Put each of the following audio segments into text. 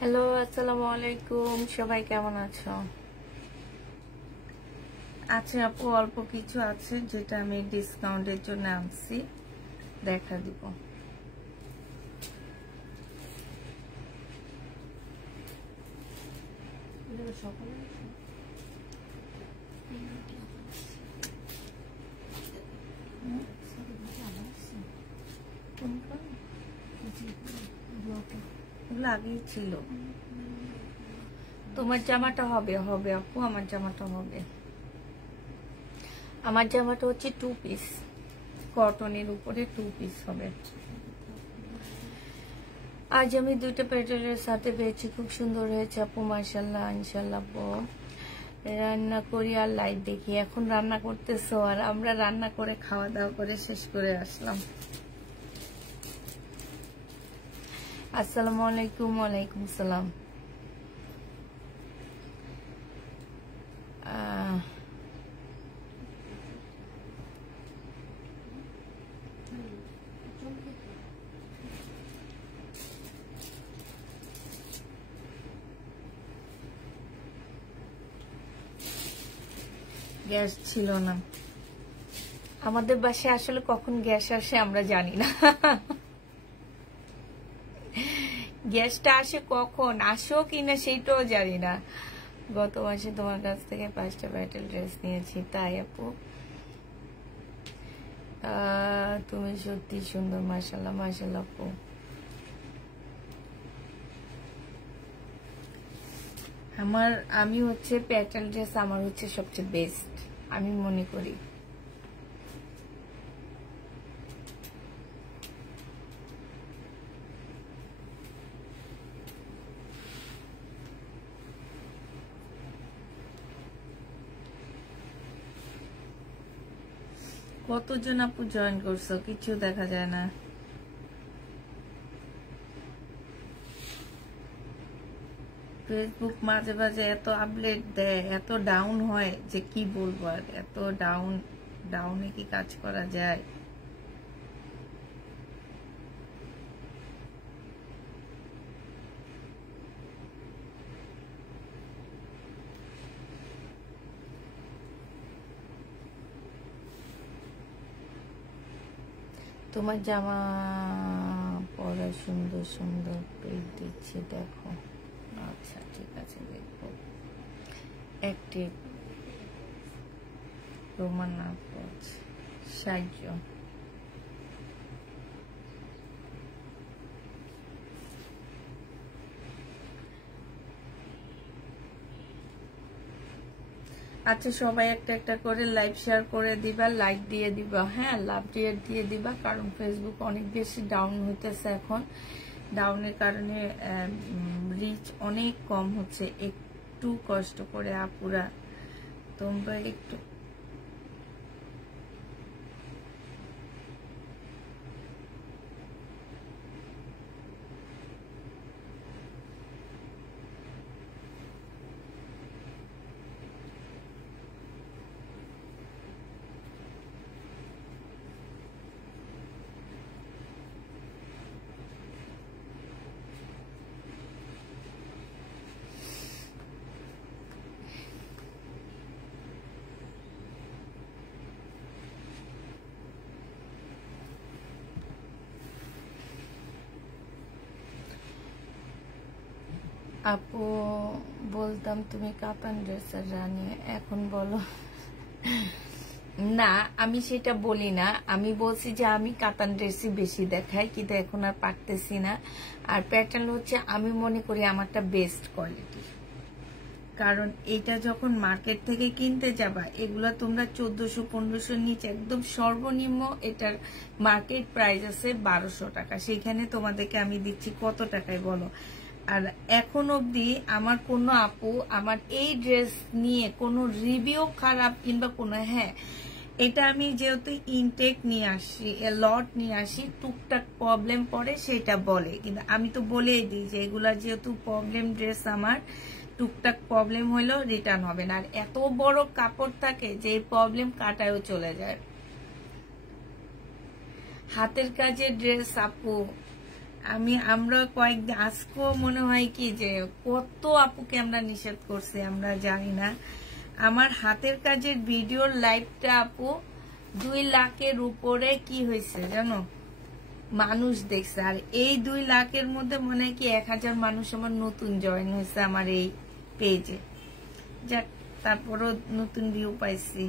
Hello, আসসালামু আলাইকুম। সবাই কেমন আছো? আছে আপু, অল্প কিছু আছে যেটা আমি ডিসকাউন্টের জন্য আনছি, দেখা দিব। এগুলো আগেই ছিল। তোমার জামাটা হবে হবে আপু, আমার জামাটা হবে। আমার জামাটা হচ্ছে 2 পিস, কটনের উপরে 2 পিস হবে। আজ আমি দুইটা প্যাটার্নের সাথে পেয়েছি, খুব সুন্দর হয়েছে আপু, মাশাআল্লাহ। ইনশাআল্লাহ আপু রান্না করি আর লাইভ দেখি। এখন রান্না করতেছো আর আমরা রান্না করে খাওয়া দাওয়া করে শেষ করে আসলাম। আসসালামু আলাইকুম। ওয়ালাইকুম সালাম। গ্যাস ছিল না আমাদের বাসায়, আসলে কখন গ্যাস আসে আমরা জানি না। গ্যাসটা আসে কখন, আসো কিনা সেইটাও জানি না। গত মাসে তোমার কাছ থেকে 5টা ব্যাটেল ড্রেস নিয়েছি। তাই আপু, তুমি সত্যি সুন্দর, মাশাআল্লাহ মাশাআল্লাহ আপু। আমি হচ্ছে প্যাটেল ড্রেস আমার হচ্ছে সবচেয়ে বেস্ট, আমি মনে করি। কতজন আপু জয়েন করছো, কিছু দেখা যায় না। ফেসবুক মাঝে মাঝে এত আপডেট দেয়, এত ডাউন হয় যে কি বলবো আর। এত ডাউনে কি কাজ করা যায়? তোমার জামা পরা সুন্দর সুন্দর পিক দিচ্ছে, দেখো। আচ্ছা ঠিক আছে, দেখবো। অ্যাক্টিভ রোমানা সাহায্য। আচ্ছা, সবাই একটা একটা করে লাইভ শেয়ার করে দিবা, লাইক দিয়ে দিবা। হ্যাঁ, লাভ দিয়ে দিবা, কারণ ফেসবুক অনেক বেশি ডাউন হইতেছে এখন। ডাউনের কারণে রিচ অনেক কম হচ্ছে। একটু কষ্ট করে আপুরা তোমরা একটু আপু বলতাম তুমি কাতান ড্রেসের রানী, এখন বলো। না, আমি সেটা বলি না। আমি বলছি যে আমি কাতান ড্রেসই বেশি দেখাই, কিন্তু এখন আর পারতেছি না। আর প্যাটার্ন হচ্ছে আমি মনে করি আমারটা বেস্ট কোয়ালিটি, কারণ এটা যখন মার্কেট থেকে কিনতে যাবা, এগুলা তোমরা 1400-1500 নিচে, একদম সর্বনিম্ন এটার মার্কেট প্রাইস আছে 1200 টাকা। সেইখানে তোমাদেরকে আমি দিচ্ছি কত টাকায় বলো? আর এখন অবধি আমার কোনো আপু আমার এই ড্রেস নিয়ে কোনো রিভিউ খারাপ কিংবা কোনো, হ্যাঁ এটা আমি যেহেতু ইনটেক নিয়ে আসি, লট নিয়ে আসি, টুকটাক প্রবলেম পড়ে সেটা বলে, কিন্তু আমি তো বলেই দিই যে এগুলা যেহেতু প্রবলেম ড্রেস, আমার টুকটাক প্রবলেম হইলেও রিটার্ন হবে না। আর এত বড় কাপড় থাকে যে এই প্রবলেম কাটায়ও চলে যায়। হাতের কাজের ড্রেস আপু আমরা কয়েকদিন আজকেও মনে হয় কি যে কত আপুকে আমরা নিষেধ করছি আমরা জানি না। আমার হাতের কাজের ভিডিওর লাইভটা আপু 2 লাখের উপরে কি হয়েছে জানো, মানুষ দেখছে। আর এই 2 লাখের মধ্যে মনে হয় কি 1000 মানুষ আমার নতুন জয়েন হয়েছে আমার এই পেজে। যাক, তারপরও নতুন ভিউ পাইছি।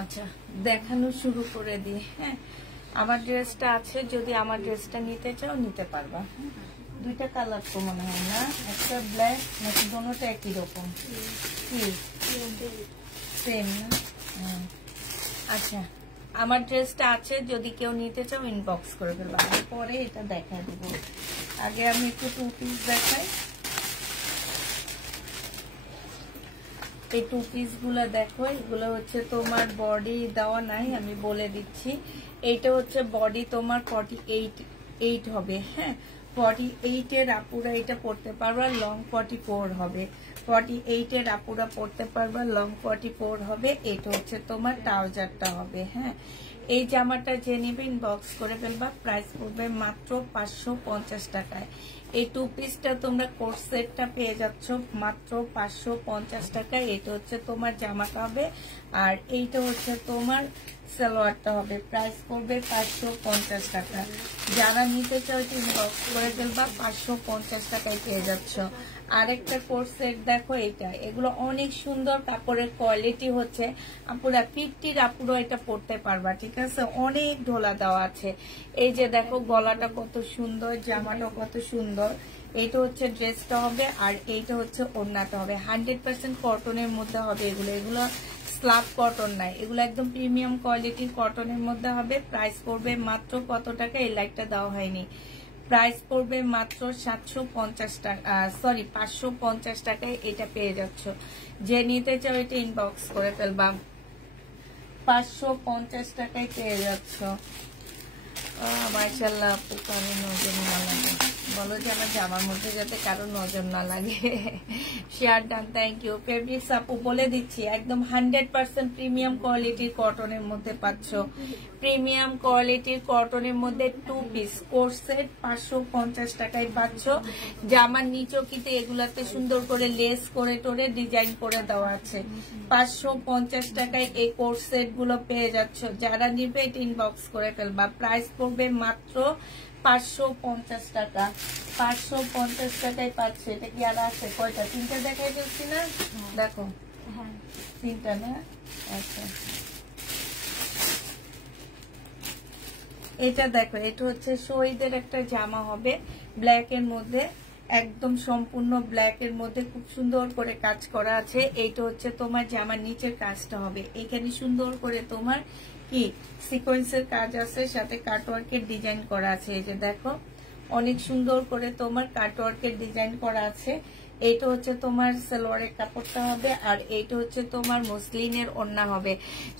আচ্ছা, দেখানো শুরু করে দিই। হ্যাঁ, আমার ড্রেসটা আছে, যদি আমার ড্রেসটা নিতে চাও নিতে পারবা। 2টা কালার তো মনে হয় না, একটা ব্ল্যাক নাকি দুটোটা একই রকম? কি সেম না? আচ্ছা, আমার ড্রেসটা আছে, যদি কেউ নিতে চাও ইনবক্স করে ফেলবা, আমি পরে এটা দেখা দেব। আগে আমি একটু 2 পিস দেখাই। এই 2 পিস গুলা দেখো, এগুলো হচ্ছে তোমার বডি দেওয়া নাই, আমি বলে দিচ্ছি। এইটা হচ্ছে বডি তোমার 48 হবে। হ্যাঁ, 48 এর আপুরা এটা পড়তে পারবা, লং 44 হবে। 48 এর আপুরা পড়তে পারবা, লং 44 হবে। এটা হচ্ছে তোমার ট্রাউজারটা হবে। হ্যাঁ, এই জামাটা যে নেবে ইনবক্স করে ফেলবা, প্রাইস পড়বে মাত্র 550 টাকায়। এই 2 পিসটা তোমরা কোর্স সেটটা পেয়ে যাচ্ছ মাত্র 550 টাকায়। এটা হচ্ছে তোমার জামাটা হবে, আর এইটা হচ্ছে তোমার সালোয়ারটা হবে। প্রাইস পড়বে 550 টাকা। যারা নিতে চাও ইনবক্স করে ফেলবা, 550 টাকায় পেয়ে যাচ্ছ। আরেকটা কোর্স সেট দেখো, এটা এগুলো অনেক সুন্দর, কাপড়ের কোয়ালিটি হচ্ছে আপুরা 50 আপুরা এটা পড়তে পারবা। ঠিক আছে, অনেক ঢোলা দেওয়া আছে। এই যে দেখো গলাটা কত সুন্দর, জামাটা কত সুন্দর। এইটা হচ্ছে ড্রেসটা হবে, আর এইটা হচ্ছে ওড়নাটা হবে। 100% কটনের মধ্যে হবে এগুলো স্লাব কটন নাই, এগুলো একদম প্রিমিয়াম কোয়ালিটির কটনের মধ্যে হবে। প্রাইস পড়বে মাত্র কত টাকা, এই লাইকটা দেওয়া হয়নি। প্রাইস পড়বে মাত্র 750 টাকা, সরি 550 টাকায় এটা পেয়ে যাচ্ছ। যে নিতে চাও এটা ইনবক্স করে ফেলবা, 550 টাকায় পেয়ে যাচ্ছ। মাশাআল্লাহ, আপু কারো নজর না লাগে, বলো যে আমার জামার মধ্যে যাতে কারো নজর না লাগে। Share done, thank you. Fabrics আপু বলে দিচ্ছি, একদম 100% প্রিমিয়াম কোয়ালিটির কটনের মধ্যে পাচ্ছ। প্রিমিয়াম কোয়ালিটির কটনের মধ্যে 2 পিস কোর্স সেট 550 টাকায় পাচ্ছ। জামার নিচও কিন্তু এগুলাতে সুন্দর করে লেস করে টোরে ডিজাইন করে দেওয়া আছে। 550 টাকায় এই কোর্স সেট গুলো পেয়ে যাচ্ছ। যারা নিবে এটা ইনবক্স করে ফেলবা। প্রাইস পড়বে মাত্র 550 টাকা। 550 টাকায় পাচ্ছে। এটা কি আর আছে? কয়টা? 3টা দেখাই দিচ্ছি না, দেখো। হ্যাঁ, 3টা না? আচ্ছা, এটা দেখো, এটা হচ্ছে শহীদের একটা জামা হবে ব্ল্যাক এর মধ্যে, একদম সম্পূর্ণ ব্ল্যাক এর মধ্যে খুব সুন্দর করে কাজ করা আছে। এইটা হচ্ছে তোমার জামার নিচের কাজটা হবে, এখানে সুন্দর করে তোমার কি সিকোয়েন্সের কাজ আছে, সাথে কাটওয়ার্কের ডিজাইন করা আছে। এই যে দেখো, অনেক সুন্দর করে তোমার কাটওয়ার্কের ডিজাইন করা আছে। এইটা হচ্ছে তোমার সালোয়ারের কাপড়টা হবে, আর এইটা হচ্ছে তোমার মসলিনের ওড়না হবে।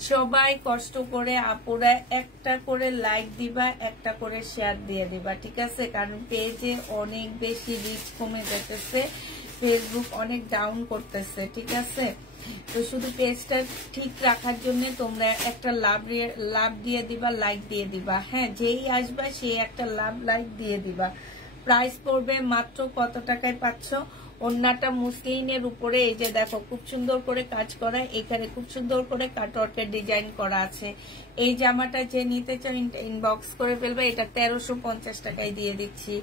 সবাই কষ্ট করে আপুরা একটা করে লাইক দিবা, একটা করে শেয়ার দিয়ে দিবা, ঠিক আছে? কারণ পেজে অনেক বেশি রিচ কমে যেতেছে, ফেসবুক অনেক ডাউন করতেছে, ঠিক আছে? তো শুধু পেজটা ঠিক রাখার জন্য তোমরা একটা লাভ দিয়ে দিবা, লাইক দিয়ে দিবা। হ্যাঁ, যেই আসবা সেই একটা লাইক দিয়ে দিবা। প্রাইস পড়বে মাত্র কত টাকায় পাচ্ছ? ওন্নাটা মুসলিনের উপরে এই যে দেখো খুব সুন্দর করে কাজ করা, এখানে খুব সুন্দর করে কাটওয়ার্কের ডিজাইন করা আছে। এই জামাটা যে নিতে চাও ইনবক্স করে ফেলবে। এটা 1350 টাকায় দিয়ে দিচ্ছি।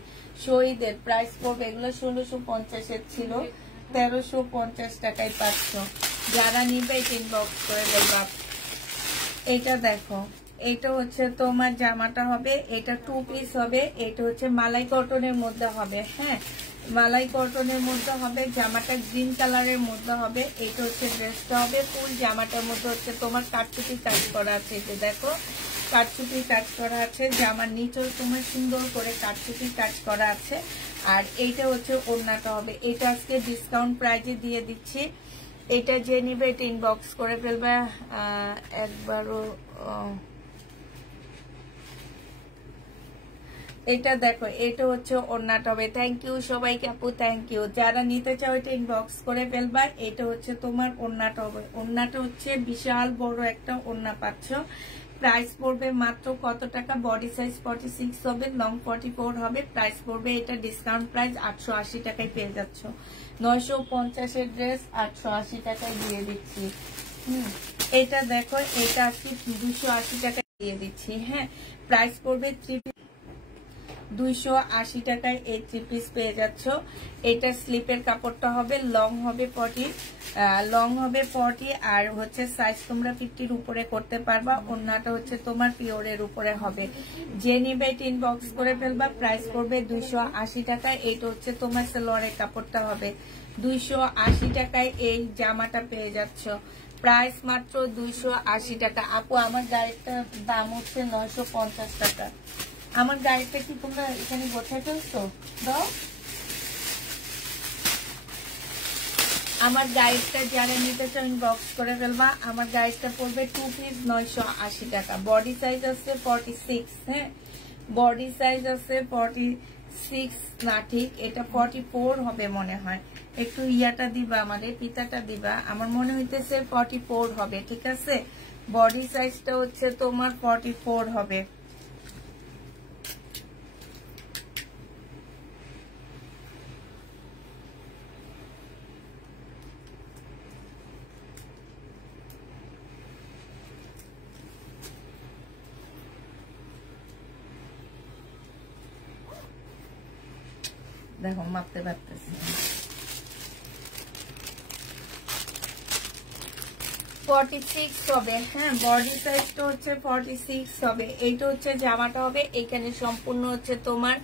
শহীদের প্রাইস পড়বে, এগুলো 1650 ছিল, 1350 টাকায় পাচ্ছ। যারা নিবে এটা ইনবক্স করে ফেলবা। এটা দেখো, এটা হচ্ছে তোমার জামাটা হবে, এটা 2 পিস হবে। এটা হচ্ছে মালাই কটনের মধ্যে হবে। হ্যাঁ, মালাই কটনের মধ্যে হবে। জামাটা গ্রিন কালারের মধ্যে হবে। এটা হচ্ছে ড্রেসটা হবে। ফুল জামাটার মধ্যে হচ্ছে তোমার কাটচুপি কাজ করা আছে। এই যে দেখো কাটচুপি কাজ করা আছে। জামার নিচেও তোমার সুন্দর করে কাটচুপি কাজ করা আছে। আর এইটা হচ্ছে ওড়নাটা হবে। এটা আজকে ডিসকাউন্ট প্রাইজে দিয়ে দিচ্ছি। এটা যে নিবে এটা ইনবক্স করে ফেলবে একবারও। এটা দেখো, এটা হচ্ছে ওড়নাটা হবে। থ্যাংক ইউ সবাইকে আপু, থ্যাংক ইউ। যারা নিতে চাও এটা ইনবক্স করে ফেলবা। এটা হচ্ছে তোমার ওড়নাটা হবে। ওড়নাটা হচ্ছে বিশাল বড় একটা ওড়না পাচ্ছ। প্রাইস পড়বে মাত্র কত টাকা? বডি সাইজ 46 হবে, লং 44 হবে। প্রাইস পড়বে এটা ডিসকাউন্ট প্রাইস 880 টাকায় পেয়ে যাচ্ছ। 950 এর ড্রেস 880 টাকায় দিয়ে দিচ্ছি। এটা দেখো, এটা আজকে 280 টাকায় দিয়ে দিচ্ছি। হ্যাঁ, প্রাইস পড়বে 280 টাকায় এই 3 পিস পেয়ে যাচ্ছ। এটা স্লিপের কাপড়টা হবে, লং হবে 40 আর হচ্ছে সাইজ তোমরা 50 উপরে করতে পারবা। ওন্নাটা হচ্ছে তোমার পিওরের উপরে হবে। যে নিবে এটা ইনবক্স করে ফেলবা। প্রাইস পড়বে 280 টাকায়। এটা হচ্ছে তোমার সালোয়ারের কাপড়টা হবে। 280 টাকায় এই জামাটা পেয়ে যাচ্ছ। প্রাইস মাত্র 280 টাকা। আপু আমার গাড়িটার দাম হচ্ছে 950 টাকা। আমার গাড়িটা কি তোমরা এখানে গোছায় ফেলছো? দাও আমার গাইডটা যারা নিতে চাও ইনবক্স করে ফেলবা। আমার গাইডটা পড়বে 2 পিস 980 টাকা। বডি সাইজ আছে 46। হ্যাঁ, বডি সাইজ আছে 46 না, ঠিক এটা 44 হবে মনে হয়। একটু ইয়াটা দিবা, আমাদের পিতাটা দিবা। আমার মনে হইতেছে 44 হবে। ঠিক আছে, বডি সাইজটা হচ্ছে তোমার 44 হবে। দেখো মাপতে পারতেছি। 46 হবে। হ্যাঁ, বডি সাইজটা হচ্ছে 46 হবে। এইটা হচ্ছে জামাটা হবে। এখানে সম্পূর্ণ হচ্ছে তোমার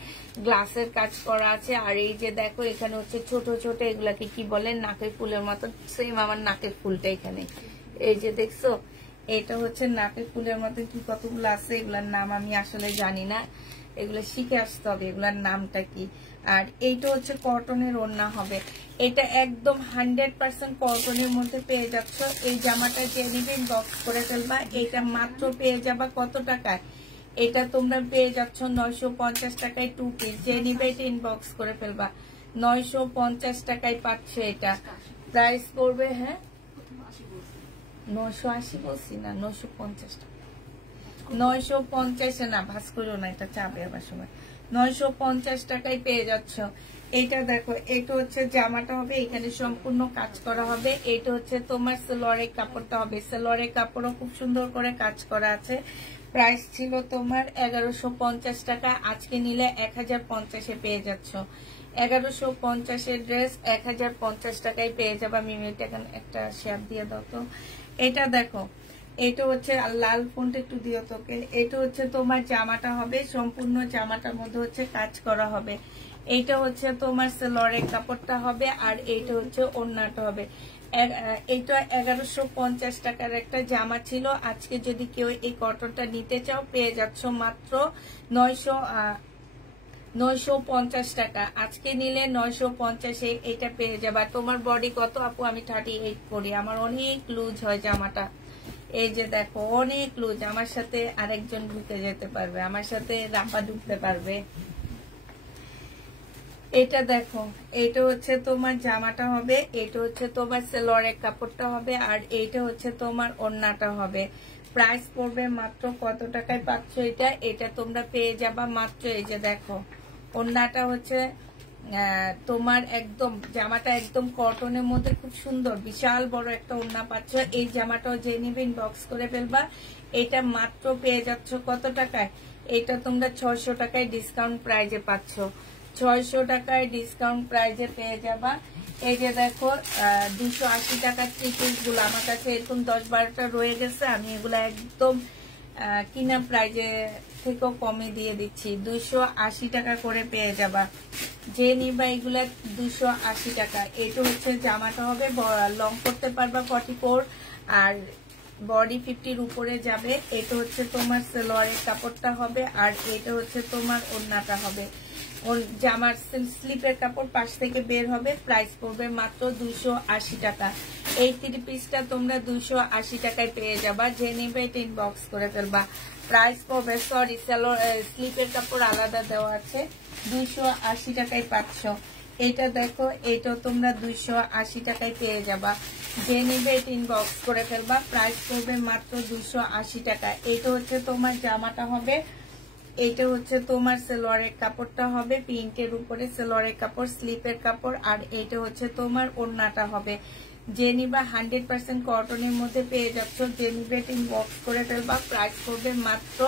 গ্লাসের কাজ করা আছে। আর এই যে দেখো এখানে হচ্ছে ছোট ছোট এগুলাকে কি বলে, নাকের ফুলের মতো। সেম আমার নাকের ফুলটা এখানে এই যে দেখছো, এটা হচ্ছে নাকের ফুলের মতো। কি কতগুলো আছে, এগুলার নাম আমি আসলে জানি না, এগুলো শিখে আসতে হবে এগুলার নামটা কি। আর এইটা হচ্ছে কটনের ওড়না হবে। এটা একদম 100% কটনের মধ্যে পেয়ে যাচ্ছ। এই জামাটা যে নিবে ইনবক্স করে ফেলবা। এটা মাত্র পেয়ে যাবা কত টাকায়? এটা তোমরা পেয়ে যাচ্ছ 950 টাকায় 2 পিস। যে নিবে এটা ইনবক্স করে ফেলবা। 950 টাকায় পাচ্ছ এটা। প্রাইস পড়বে, হ্যাঁ 980 বলছি না, 950 টাকা। 950 না, ভাস করো না, এটা চাবে আবার সময়। 950 টাকায় পেয়ে যাচ্ছ। এটা দেখো, এটা হচ্ছে জামাটা হবে। এখানে সম্পূর্ণ কাজ করা হবে। এটা হচ্ছে তোমার সালোয়ারের কাপড়টা হবে। সালোয়ারের কাপড়ও খুব সুন্দর করে কাজ করা আছে। প্রাইস ছিল তোমার 1150 টাকা। আজকে নিলে 1050-এ পেয়ে যাচ্ছ। 1150-এর ড্রেস 1050 টাকায় পেয়ে যাবা। মিমিটা একটা শেপ দিয়ে দাও তো। এটা দেখো, এটা হচ্ছে লাল ফোনটা একটু দিও তোকে। এটা হচ্ছে তোমার জামাটা হবে। সম্পূর্ণ জামাটার মধ্যে হচ্ছে কাজ করা হবে। এইটা হচ্ছে তোমার সালোয়ারের কাপড়টা হবে। আর এইটা হচ্ছে ওড়নাটা হবে। এইটা 1150 টাকার একটা জামা ছিল। আজকে যদি কেউ এই কটনটা নিতে চাও পেয়ে যাচ্ছ মাত্র 950 টাকা। আজকে নিলে 950-এ এটা পেয়ে যাবা। তোমার বডি কত আপু? আমি 38 করি। আমার অনেক লুজ হয় জামাটা। এই যে দেখো অনেক লুজ। আমার সাথে আরেকজন ঢুকে যেতে পারবে, আমার সাথে রাপা ঢুকতে পারবে। এটা দেখো, এটা হচ্ছে তোমার জামাটা হবে। এটা হচ্ছে তোমার সালোয়ারের কাপড়টা হবে। আর এইটা হচ্ছে তোমার ওড়নাটা হবে। প্রাইস পড়বে মাত্র কত টাকায় পাচ্ছ এটা? এটা তোমরা পেয়ে যাবা মাত্র, এই যে দেখো ওড়নাটা হচ্ছে তোমার একদম জামাটা একদম কটনের মধ্যে খুব সুন্দর বিশাল বড় একটা ওড়না পাচ্ছ। এই জামাটাও যে নিবে ইনবক্স করে ফেলবা। এটা মাত্র পেয়ে যাচ্ছ কত টাকায়? এটা তোমরা 600 টাকায় ডিসকাউন্ট প্রাইজে পাচ্ছ। 600 টাকায় ডিসকাউন্ট প্রাইজে পেয়ে যাবা। এই যে দেখো 280 টাকার থ্রি পিস গুলো আমার কাছে এরকম 10-12টা রয়ে গেছে। আমি এগুলো একদম কিনা প্রাইজে থেকেও কমে দিয়ে দিচ্ছি। 280 টাকা করে পেয়ে যাবা। যে নিবা এগুলা 280 টাকা। এটা হচ্ছে জামাটা হবে লং করতে পারবা 44 আর বডি 50-র উপরে যাবে। এটা হচ্ছে তোমার সালোয়ারের কাপড়টা হবে আর এটা হচ্ছে তোমার ওড়নাটা হবে। জামার স্লিপের কাপড় পাশ থেকে বের হবে। প্রাইস পড়বে মাত্র 280 টাকা। এই 3 পিসটা তোমরা 280 টাকায় পেয়ে যাবা। যে নেবে এটা ইনবক্স করে ফেলবা। প্রাইস পড়বে সরি স্লিপের কাপড় আলাদা দেওয়া আছে। 280 টাকায় পাচ্ছ। এটা দেখো এটাও তোমরা 280 টাকায় পেয়ে যাবা। যে নেবে এটা ইনবক্স করে ফেলবা। প্রাইস পড়বে মাত্র 280 টাকা। এটা হচ্ছে তোমার জামাটা হবে। এটা হচ্ছে তোমার সালোয়ারের কাপড়টা হবে প্রিন্টের উপরে সালোয়ারের কাপড় স্লিপের কাপড় আর এটা হচ্ছে তোমার ওড়নাটা হবে। যে নিবা 100% কটনের মধ্যে পেয়ে যাচ্ছ। যে নিবে ইনবক্স করে ফেলবা। প্রাইস পড়বে মাত্র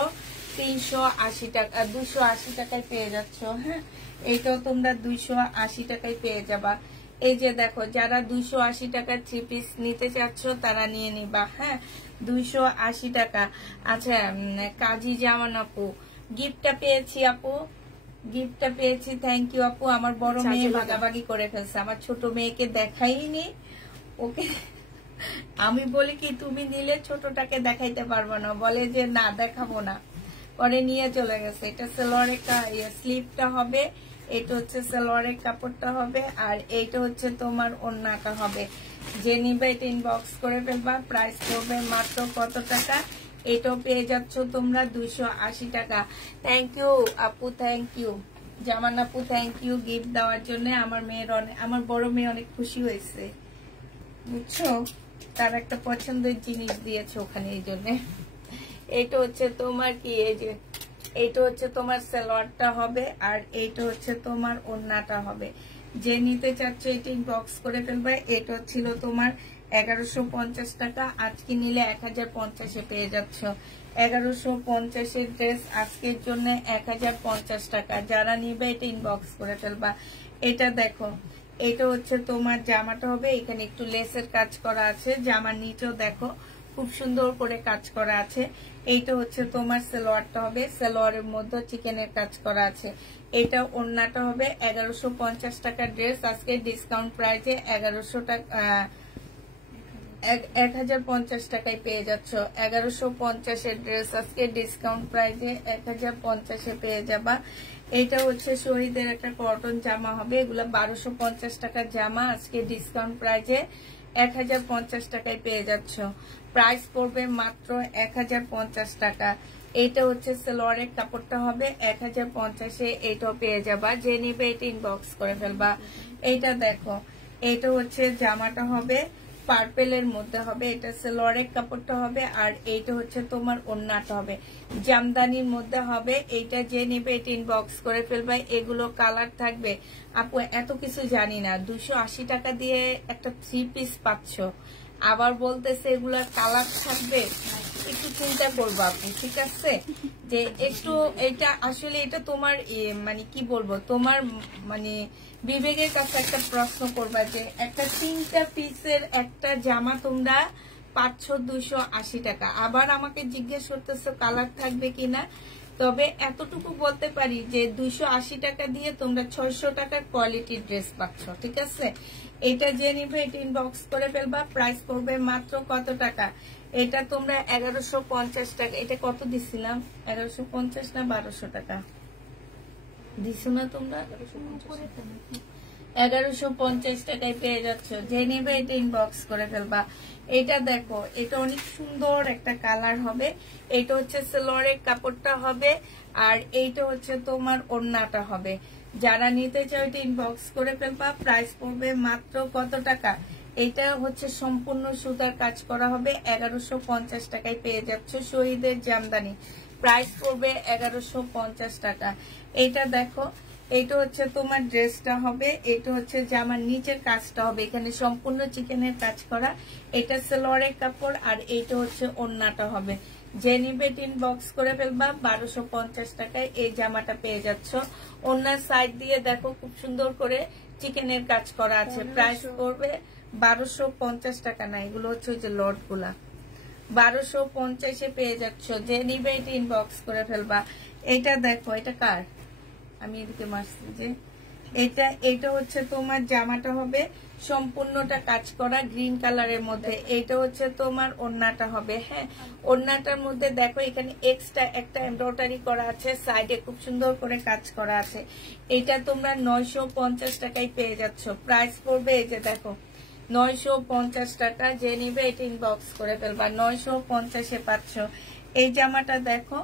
380 টাকা 280 টাকায় পেয়ে যাচ্ছ। হ্যাঁ এটাও তোমরা 280 টাকায় পেয়ে যাবা। এই যে দেখো যারা 280 টাকার থ্রি পিস নিতে চাচ্ছ তারা নিয়ে নিবা। হ্যাঁ 280 টাকা। আচ্ছা কাজী জামান আপু গিফটটা পেয়েছি আপু, গিফটটা পেয়েছি। থ্যাংক ইউ আপু। আমার বড় মেয়ে ভাগাভাগি করে ফেলছে। আমার ছোট মেয়েকে দেখাইনি ওকে। আমি বলি কি তুমি নিলে ছোটটাকে দেখাইতে পারবো না, বলে যে না দেখাবো না, পরে নিয়ে চলে গেছে। এটা সালোয়ারের স্লিপটা হবে। এটা হচ্ছে সালোয়ারের কাপড়টা হবে আর এইটা হচ্ছে তোমার ওড়নাটা হবে। যে নিবে এটা ইনবক্স করে ফেলবা। প্রাইস পড়বে মাত্র কত টাকা? এটাও পেয়ে যাচ্ছ তোমরা 280 টাকা। থ্যাংক ইউ আপু, থ্যাংক ইউ জামান আপু, থ্যাংক ইউ গিফট দেওয়ার জন্য। আমার বড় মেয়ে অনেক খুশি হয়েছে বুঝছো, তার একটা পছন্দের জিনিস দিয়েছে ওখানে এই জন্য। এটা হচ্ছে তোমার কি এই যে এইটা হচ্ছে তোমার সালোয়ারটা হবে আর এইটা হচ্ছে তোমার ওড়নাটা হবে। যে নিতে চাচ্ছ এটা ইনবক্স করে ফেলবে। এটা ছিল তোমার 1150 টাকা। আজকে নিলে 1050-এ পেয়ে যাচ্ছ। 1150-এর ড্রেস আজকের জন্য 1050 টাকা। যারা নিবে এটা ইনবক্স করে ফেলবা। এটা দেখো এটা হচ্ছে তোমার জামাটা হবে। এখানে একটু লেসের কাজ করা আছে। জামার নিচেও দেখো খুব সুন্দর করে কাজ করা আছে। এইটা হচ্ছে তোমার সালোয়ারটা হবে। সালোয়ারের মধ্যে চিকেনের কাজ করা আছে। এটা ওড়নাটা হবে। 1150 টাকার ড্রেস আজকে ডিসকাউন্ট প্রাইসে 1050 টাকায় পেয়ে যাচ্ছ। 1150-এর ড্রেস আজকে ডিসকাউন্ট প্রাইসে 1050-এ পেয়ে যাবা। এটা হচ্ছে শহীদের একটা কটন জামা হবে। এগুলো 1250 টাকার জামা আজকে ডিসকাউন্ট প্রাইসে 1050 টাকায় পেয়ে যাচ্ছ। প্রাইস পড়বে মাত্র 1050 টাকা। এটা হচ্ছে সালোয়ারের কাপড়টা হবে 1050-এ। এটাও পেয়ে যাবা। যে নিবে এটা ইনবক্স করে ফেলবা। এইটা দেখো এটা হচ্ছে জামাটা হবে পার্পেলের মধ্যে হবে। এটা সালোয়ারের কাপড়টা হবে আর এইটা হচ্ছে তোমার ওড়নাটা হবে জামদানির মধ্যে হবে। এইটা যে নেবে এটা ইনবক্স করে ফেলবে। এগুলো কালার থাকবে আপু এত কিছু জানি না। 280 টাকা দিয়ে একটা থ্রি পিস পাচ্ছ, আবার বলতেছে এগুলার কালার থাকবে। একটু চিন্তা করবো আপনি, ঠিক আছে? যে একটু এটা আসলে এটা তোমার মানে কি বলবো, তোমার মানে বিবেকের কাছে একটা প্রশ্ন করবা যে একটা 3টা পিসের একটা জামা তোমরা পাচ্ছ 280 টাকা, আবার আমাকে জিজ্ঞেস করতেছো কালার থাকবে কিনা। তবে এতটুকু বলতে পারি যে 280 টাকা দিয়ে তোমরা 600 টাকার কোয়ালিটির ড্রেস পাচ্ছ, ঠিক আছে? এটা যে নিবে এটা ইনবক্স করে ফেলবা। প্রাইস পড়বে মাত্র কত টাকা? এটা তোমরা 1150 টাকা। এটা কত দিছিলাম? 1150 না 1200 টাকা দিছো না তোমরা? 1150 টাকায় পেয়ে যাচ্ছ। যে নেবে এটা ইনবক্স করে ফেলবা। এটা দেখো এটা অনেক সুন্দর একটা কালার হবে। এটা হচ্ছে সালোয়ারের কাপড়টা হবে আর এইটা হচ্ছে তোমার ওড়নাটা হবে। যারা নিতে চাও এটা ইনবক্স করে ফেলবা। প্রাইস পড়বে মাত্র কত টাকা? এটা হচ্ছে সম্পূর্ণ সুতার কাজ করা হবে। 1150 টাকায় পেয়ে যাচ্ছ শহীদের জামদানি। প্রাইস পড়বে 1150 টাকা। এটা দেখো এইটা হচ্ছে তোমার ড্রেসটা হবে, এটা হচ্ছে জামার নিচের কাজটা হবে, এখানে সম্পূর্ণ চিকেনের কাজ করা। এটা সালোয়ারের কাপড় আর এইটা হচ্ছে ওড়নাটা হবে। যে নিবে ইনবক্স করে ফেলবা। 1250 টাকায় এই জামাটা পেয়ে যাচ্ছ। ওড়নার সাইড দিয়ে দেখো খুব সুন্দর করে চিকেনের কাজ করা আছে। প্রাইস পড়বে 1250 টাকা না, এগুলো হচ্ছে ওই যে লট গুলা। 1250-এ পেয়ে যাচ্ছ। যে নিবে ইনবক্স করে ফেলবা। এটা দেখো, এটা কার, আমি এদিকে মারছি যে এটা হচ্ছে তোমার জামাটা হবে সম্পূর্ণটা কাজ করা গ্রিন কালারের মধ্যে। এটা হচ্ছে তোমার ওড়নাটা হবে। হ্যাঁ, ওড়নাটার মধ্যে দেখো এখানে এক্সট্রা একটা এমব্রয়ডারি করা আছে, সাইডে খুব সুন্দর করে কাজ করা আছে। এটা তোমরা 950 টাকায় পেয়ে যাচ্ছ। প্রাইস পড়বে এই যে দেখো 950 টাকা। যে নিবে এটা ইনবক্স করে ফেলবা। 950-এ পাচ্ছ। এই জামাটা দেখো,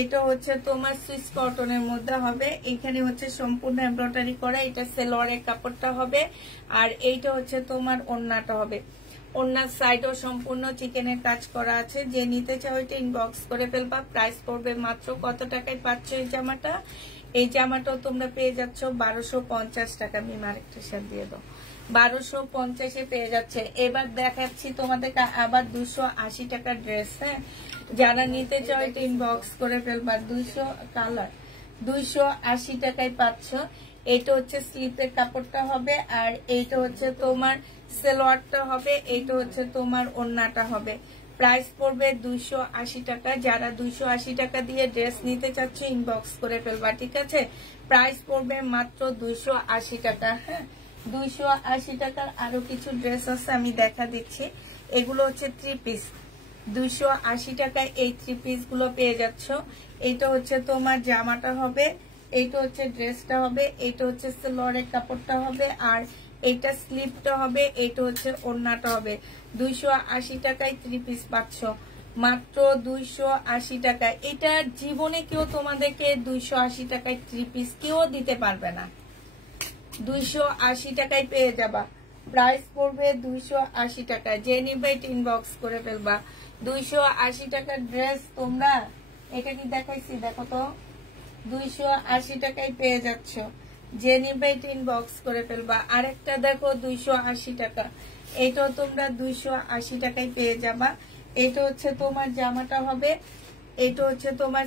এটা হচ্ছে তোমার সুইস কটনের মধ্যে হবে। এখানে হচ্ছে সম্পূর্ণ এমব্রয়ডারি করা, এটা সালোয়ারের কাপড়টা হবে। আর এইটা হচ্ছে তোমার ওড়নাটা হবে। ওড়নার সাইডও সম্পূর্ণ চিকেনের কাজ করা আছে। যে নিতে চাও এটা ইনবক্স করে ফেলবা। প্রাইস পড়বে মাত্র কত টাকায় পাচ্ছ এই জামাটা? এই জামাটাও তোমরা পেয়ে যাচ্ছ 1250 টাকা। আমি আরেকটা শাড়ি দিয়ে দাও। 1250-এ পেয়ে যাচ্ছে। এবার দেখাচ্ছি তোমাদেরকে আবার 280 টাকার ড্রেস। হ্যাঁ, যারা নিতে চাও এটা ইনবক্স করে ফেলবা। 200 কালার 280 টাকায় পাচ্ছ। এটা হচ্ছে স্লিপের কাপড়টা হবে আর এইটা হচ্ছে তোমার সালোয়ারটা হবে। এইটা হচ্ছে তোমার ওড়নাটা হবে। প্রাইস পড়বে 280 টাকা। যারা 280 টাকা দিয়ে ড্রেস নিতে চাচ্ছ ইনবক্স করে ফেলবা, ঠিক আছে? প্রাইস পড়বে মাত্র 280 টাকা। হ্যাঁ, 280 টাকার আরো কিছু ড্রেস আছে, আমি দেখা দিচ্ছি। এগুলো হচ্ছে 3 পিস। 280 টাকায় এই 3 পিস গুলো পেয়ে যাচ্ছ। এটা হচ্ছে তোমার জামাটা হবে, এইটা হচ্ছে ড্রেসটা হবে, এইটা হচ্ছে সালোয়ারের কাপড়টা হবে আর এইটা স্লিপটা হবে, এইটা হচ্ছে ওড়নাটা হবে। 280 টাকায় 3 পিস পাচ্ছ মাত্র 280 টাকায়। এটা জীবনে কেউ তোমাদেরকে 280 টাকায় 3 পিস কেউ দিতে পারবে না। 280 টাকায় পেয়ে যাবা। প্রাইস পড়বে 280 টাকা। যে নিবে ইনবক্স করে ফেলবা। 280 টাকার ড্রেস তোমরা, এটা কি দেখাইছি দেখো তো, 280 টাকায় পেয়ে যাচ্ছ। যে নিবে ইনবক্স করে ফেলবা। আরেকটা দেখো 280 টাকা, এটাও তোমরা 280 টাকায় পেয়ে যাবা। এটা হচ্ছে তোমার জামাটা হবে, এটা হচ্ছে তোমার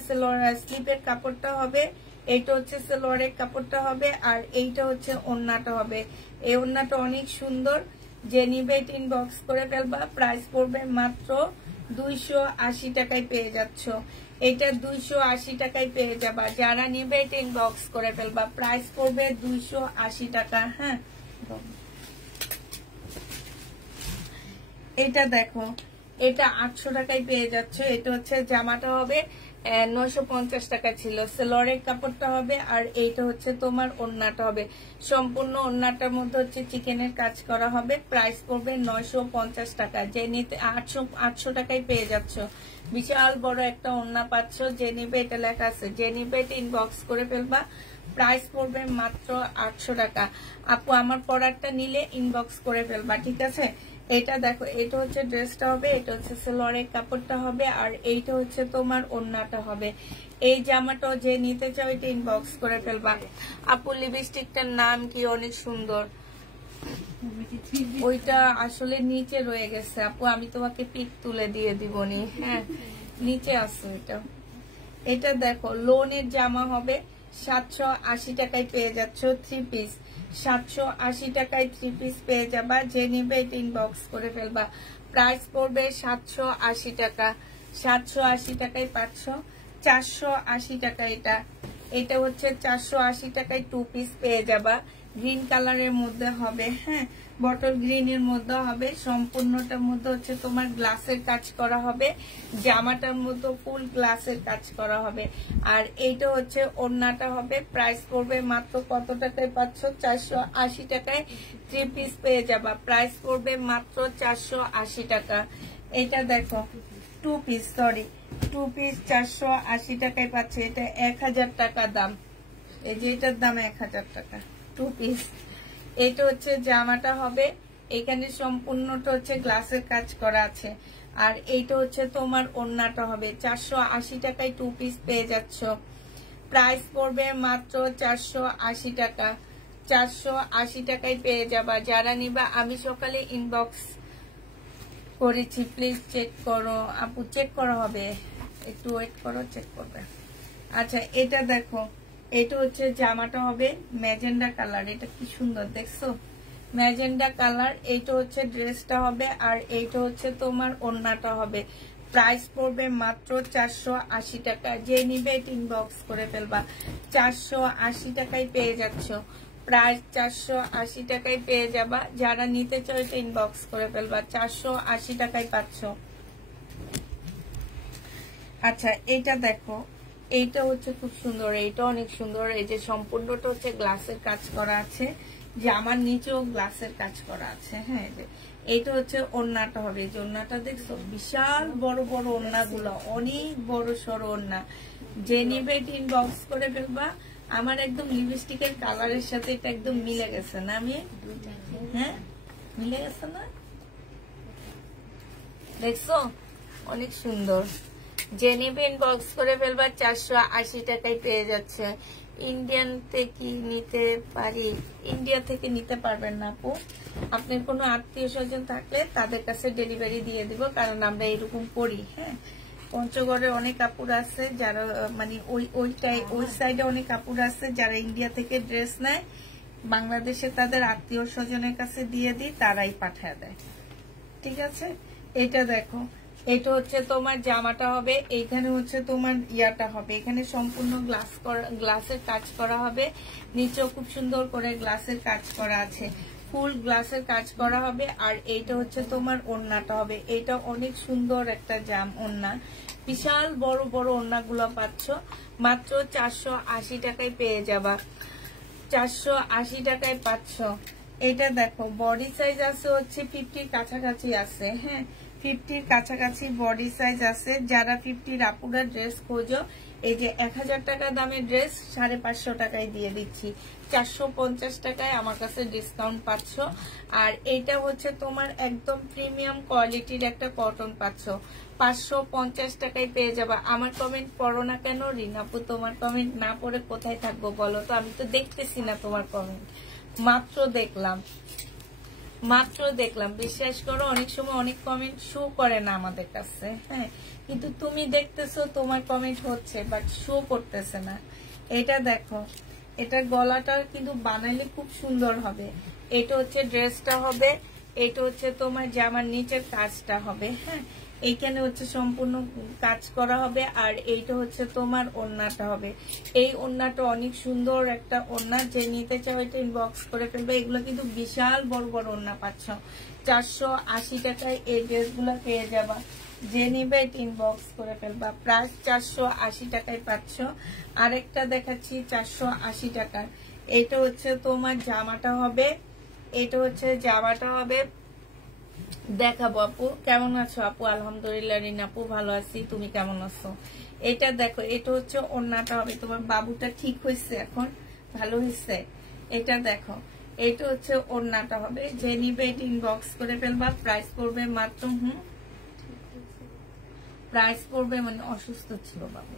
স্লিপের কাপড়টা হবে, এইটা হচ্ছে সালোয়ারের কাপড়টা হবে আর এইটা হচ্ছে ওড়নাটা হবে। এই ওড়নাটা অনেক সুন্দর। যে নিবে ইনবক্স করে ফেলবা। প্রাইস পড়বে মাত্র 280 টাকায় পেয়ে যাচ্ছ। এটা 280 টাকায় পেয়ে যাবা। যারা নিবে ইনবক্স করে ফেলবা। প্রাইস পড়বে 280 টাকা। হ্যাঁ, এটা দেখো, এটা 800 টাকায় পেয়ে যাচ্ছ। এটা হচ্ছে জামাটা হবে, 950 টাকা ছিল। সালোয়ারের কাপড়টা হবে আর এইটা হচ্ছে তোমার ওড়নাটা হবে। সম্পূর্ণ ওড়নাটার মধ্যে হচ্ছে চিকেনের কাজ করা হবে। প্রাইস পড়বে 950 টাকা। যে নিতে 800 টাকায় পেয়ে যাচ্ছ। বিশাল বড় একটা ওড়না পাচ্ছ। যে নিবে এটা লেখা আছে, যে নিবে এটা ইনবক্স করে ফেলবা। প্রাইস পড়বে মাত্র 800 টাকা। আপু আমার পরারটা নিলে ইনবক্স করে ফেলবা, ঠিক আছে? এটা দেখো, এটা হচ্ছে ড্রেসটা হবে, এটা হচ্ছে সালোয়ারের কাপড়টা হবে আর এইটা হচ্ছে তোমার ওড়নাটা হবে। এই জামাটাও যে নিতে চাও এটা ইনবক্স করে ফেলবা। আপু লিপস্টিকটার নাম কি? অনেক সুন্দর। ওইটা আসলে নিচে রয়ে গেছে আপু, আমি তোমাকে পিক তুলে দিয়ে দিবনি। হ্যাঁ, নিচে আছে এটা। এটা দেখো, লোনের জামা হবে, 780 টাকায় পেয়ে যাচ্ছ 3 পিস। 780 টাকায় 3 পিস পেয়ে যাবা। যে নিবে এটা ইনবক্স করে ফেলবা। প্রাইস পড়বে 780 টাকা। 780 টাকায় পাচ্ছ। 480 টাকা এটা। এটা হচ্ছে 480 টাকায় 2 পিস পেয়ে যাবা। গ্রিন কালারের মধ্যে হবে। হ্যাঁ, বটল গ্রিনের মধ্যে হবে। সম্পূর্ণটার মধ্যে হচ্ছে তোমার গ্লাসের কাজ করা হবে। জামাটার মধ্যে ফুল গ্লাসের কাজ করা হবে আর এইটা হচ্ছে ওড়নাটা হবে। প্রাইস পড়বে মাত্র কত টাকায় পাচ্ছ? 480 টাকায় 3 পিস পেয়ে যাবা। প্রাইস পড়বে মাত্র 480 টাকা। এটা দেখো 2 পিস, সরি 2 পিস 480 টাকায় পাচ্ছে। এটা 1000 টাকা দাম। এই যে এটার দাম 1000 টাকা 2 পিস। এটা হচ্ছে জামাটা হবে, এখানে সম্পূর্ণটা হচ্ছে গ্লাসের কাজ করা আছে আর এইটা হচ্ছে তোমার ওড়নাটা হবে। 480 টাকায় 2 পিস পেয়ে যাচ্ছ। প্রাইস পড়বে মাত্র 480 টাকা। 480 টাকায় পেয়ে যাবা। যারা নিবা আমি সকালে ইনবক্স করেছি, প্লিজ চেক করো আপু, চেক করা হবে, একটু ওয়েট করো, চেক করবে। আচ্ছা এটা দেখো, এটা হচ্ছে জামাটা হবে ম্যাজেন্ডা কালার, এটা কি সুন্দর দেখছো, ম্যাজেন্ডা কালার। এইটা হচ্ছে ড্রেসটা হবে, আর এইটা হচ্ছে তোমার ওড়নাটা হবে। প্রাইস পড়বে মাত্র 480 টাকা। যে নিবে ইনবক্স করে ফেলবা। 480 টাকায় পেয়ে যাচ্ছ, প্রাইস 480 টাকায় পেয়ে যাবা। যারা নিতে চাও এটা ইনবক্স করে ফেলবা, 480 টাকায় পাচ্ছ। আচ্ছা এইটা দেখো, এইটা হচ্ছে খুব সুন্দর, এইটা অনেক সুন্দর। এই যে সম্পূর্ণটা হচ্ছে গ্লাসের কাজ করা আছে, যে আমার নিচেও গ্লাসের কাজ করা আছে। হ্যাঁ এইটা হচ্ছে ওড়নাটা হবে, যে ওড়নাটা দেখছো বিশাল বড় বড় ওড়নাগুলো, অনেক বড় সড়ো ওড়না। যে নিবে ইনবক্স করে ফেলবা। আমার একদম লিপস্টিকের কালারের সাথে এটা একদম মিলে গেছে না, আমি হ্যাঁ মিলে গেছে না, দেখছো অনেক সুন্দর। যে নিবে ইনবক্স করে ফেলবা। 480 টাকায় পেয়ে যাচ্ছে। ইন্ডিয়ান থেকে নিতে পারি? ইন্ডিয়া থেকে নিতে পারবেন না আপু, আপনার কোনো আত্মীয় স্বজন থাকলে তাদের কাছে ডেলিভারি দিয়ে দিব, কারণ আমরা এরকম করি। হ্যাঁ পঞ্চগড়ে অনেক কাপড় আছে যারা মানে ওই সাইডে অনেক কাপড় আছে যারা ইন্ডিয়া থেকে ড্রেস নেয়, বাংলাদেশে তাদের আত্মীয় স্বজনের কাছে দিয়ে দিই, তারাই পাঠায় দেয়। ঠিক আছে, এটা দেখো, এটা হচ্ছে তোমার জামাটা হবে, এইখানে হচ্ছে তোমার ইয়াটা হবে, এখানে সম্পূর্ণ গ্লাসের কাজ করা হবে, নিচেও খুব সুন্দর করে গ্লাসের কাজ করা আছে, ফুল গ্লাসের কাজ করা হবে। আর এইটা হচ্ছে তোমার ওড়নাটা হবে, এটা অনেক সুন্দর একটা জাম ওড়না, বিশাল বড় বড় ওড়নাগুলো পাচ্ছ মাত্র 480 টাকায় পেয়ে যাবা। 480 টাকায় পাচ্ছ। এটা দেখো বডি সাইজ আছে হচ্ছে 50 কাছাকাছি আছে। হ্যাঁ 50 কাছাকাছি বডি সাইজ আছে। যারা 50 আপুরা ড্রেস খোঁজো, এই যে 1000 টাকা দামের ড্রেস 550 টাকায় দিয়ে দিচ্ছি, 450 টাকায় আমার কাছে ডিসকাউন্ট পাচ্ছ। আর এইটা হচ্ছে তোমার একদম প্রিমিয়াম কোয়ালিটির একটা কটন পাচ্ছ, 550 টাকায় পেয়ে যাবা। আমার কমেন্ট পড়ো না কেন রিনাপু? তোমার কমেন্ট না পড়ে কোথায় থাকবো বলো তো? আমি তো দেখতেছি না তোমার কমেন্ট, মাত্র দেখলাম। বিশ্বাস করো অনেক সময় অনেক কমেন্ট শো করে না আমাদের কাছে। হ্যাঁ কিন্তু তুমি দেখতেছো, তোমার কমেন্ট হচ্ছে, বাট শো করতেছে না। এটা দেখো, এটার গলাটা কিন্তু বানাইলে খুব সুন্দর হবে। এটা হচ্ছে ড্রেসটা হবে, এটা হচ্ছে তোমার জামার নিচের কাজটা হবে। হ্যাঁ এইখানে হচ্ছে সম্পূর্ণ কাজ করা হবে, আর এইটা হচ্ছে তোমার ওড়নাটা হবে। এই ওড়নাটা অনেক সুন্দর একটা ওড়না, যে নিতে চাও এটা ইনবক্স করে ফেলবে। এগুলো কিন্তু বিশাল বড় বড় ওড়না পাচ্ছ, 480 টাকায় এই ড্রেসগুলো পেয়ে যাবা। যে নিবে এটা ইনবক্স করে ফেলবা। প্রাইস 480 টাকায় পাচ্ছ। আরেকটা দেখাচ্ছি 480 টাকার, এটা হচ্ছে তোমার জামাটা হবে, এটা হচ্ছে জামাটা হবে, দেখাবো। আপু কেমন আছো? আপু আলহামদুলিল্লাহ। রিনা আপু ভালো আছি, তুমি কেমন আছো? এটা দেখো, এটা হচ্ছে ওড়নাটা হবে। তোমার বাবুটা ঠিক হয়েছে এখন, ভালো হয়েছে? এটা দেখো, এটা হচ্ছে ওড়নাটা হবে। যে নিবে এটা ইনবক্স করে ফেলবা। প্রাইস পড়বে মাত্র প্রাইস পড়বে মানে অসুস্থ ছিল বাবু,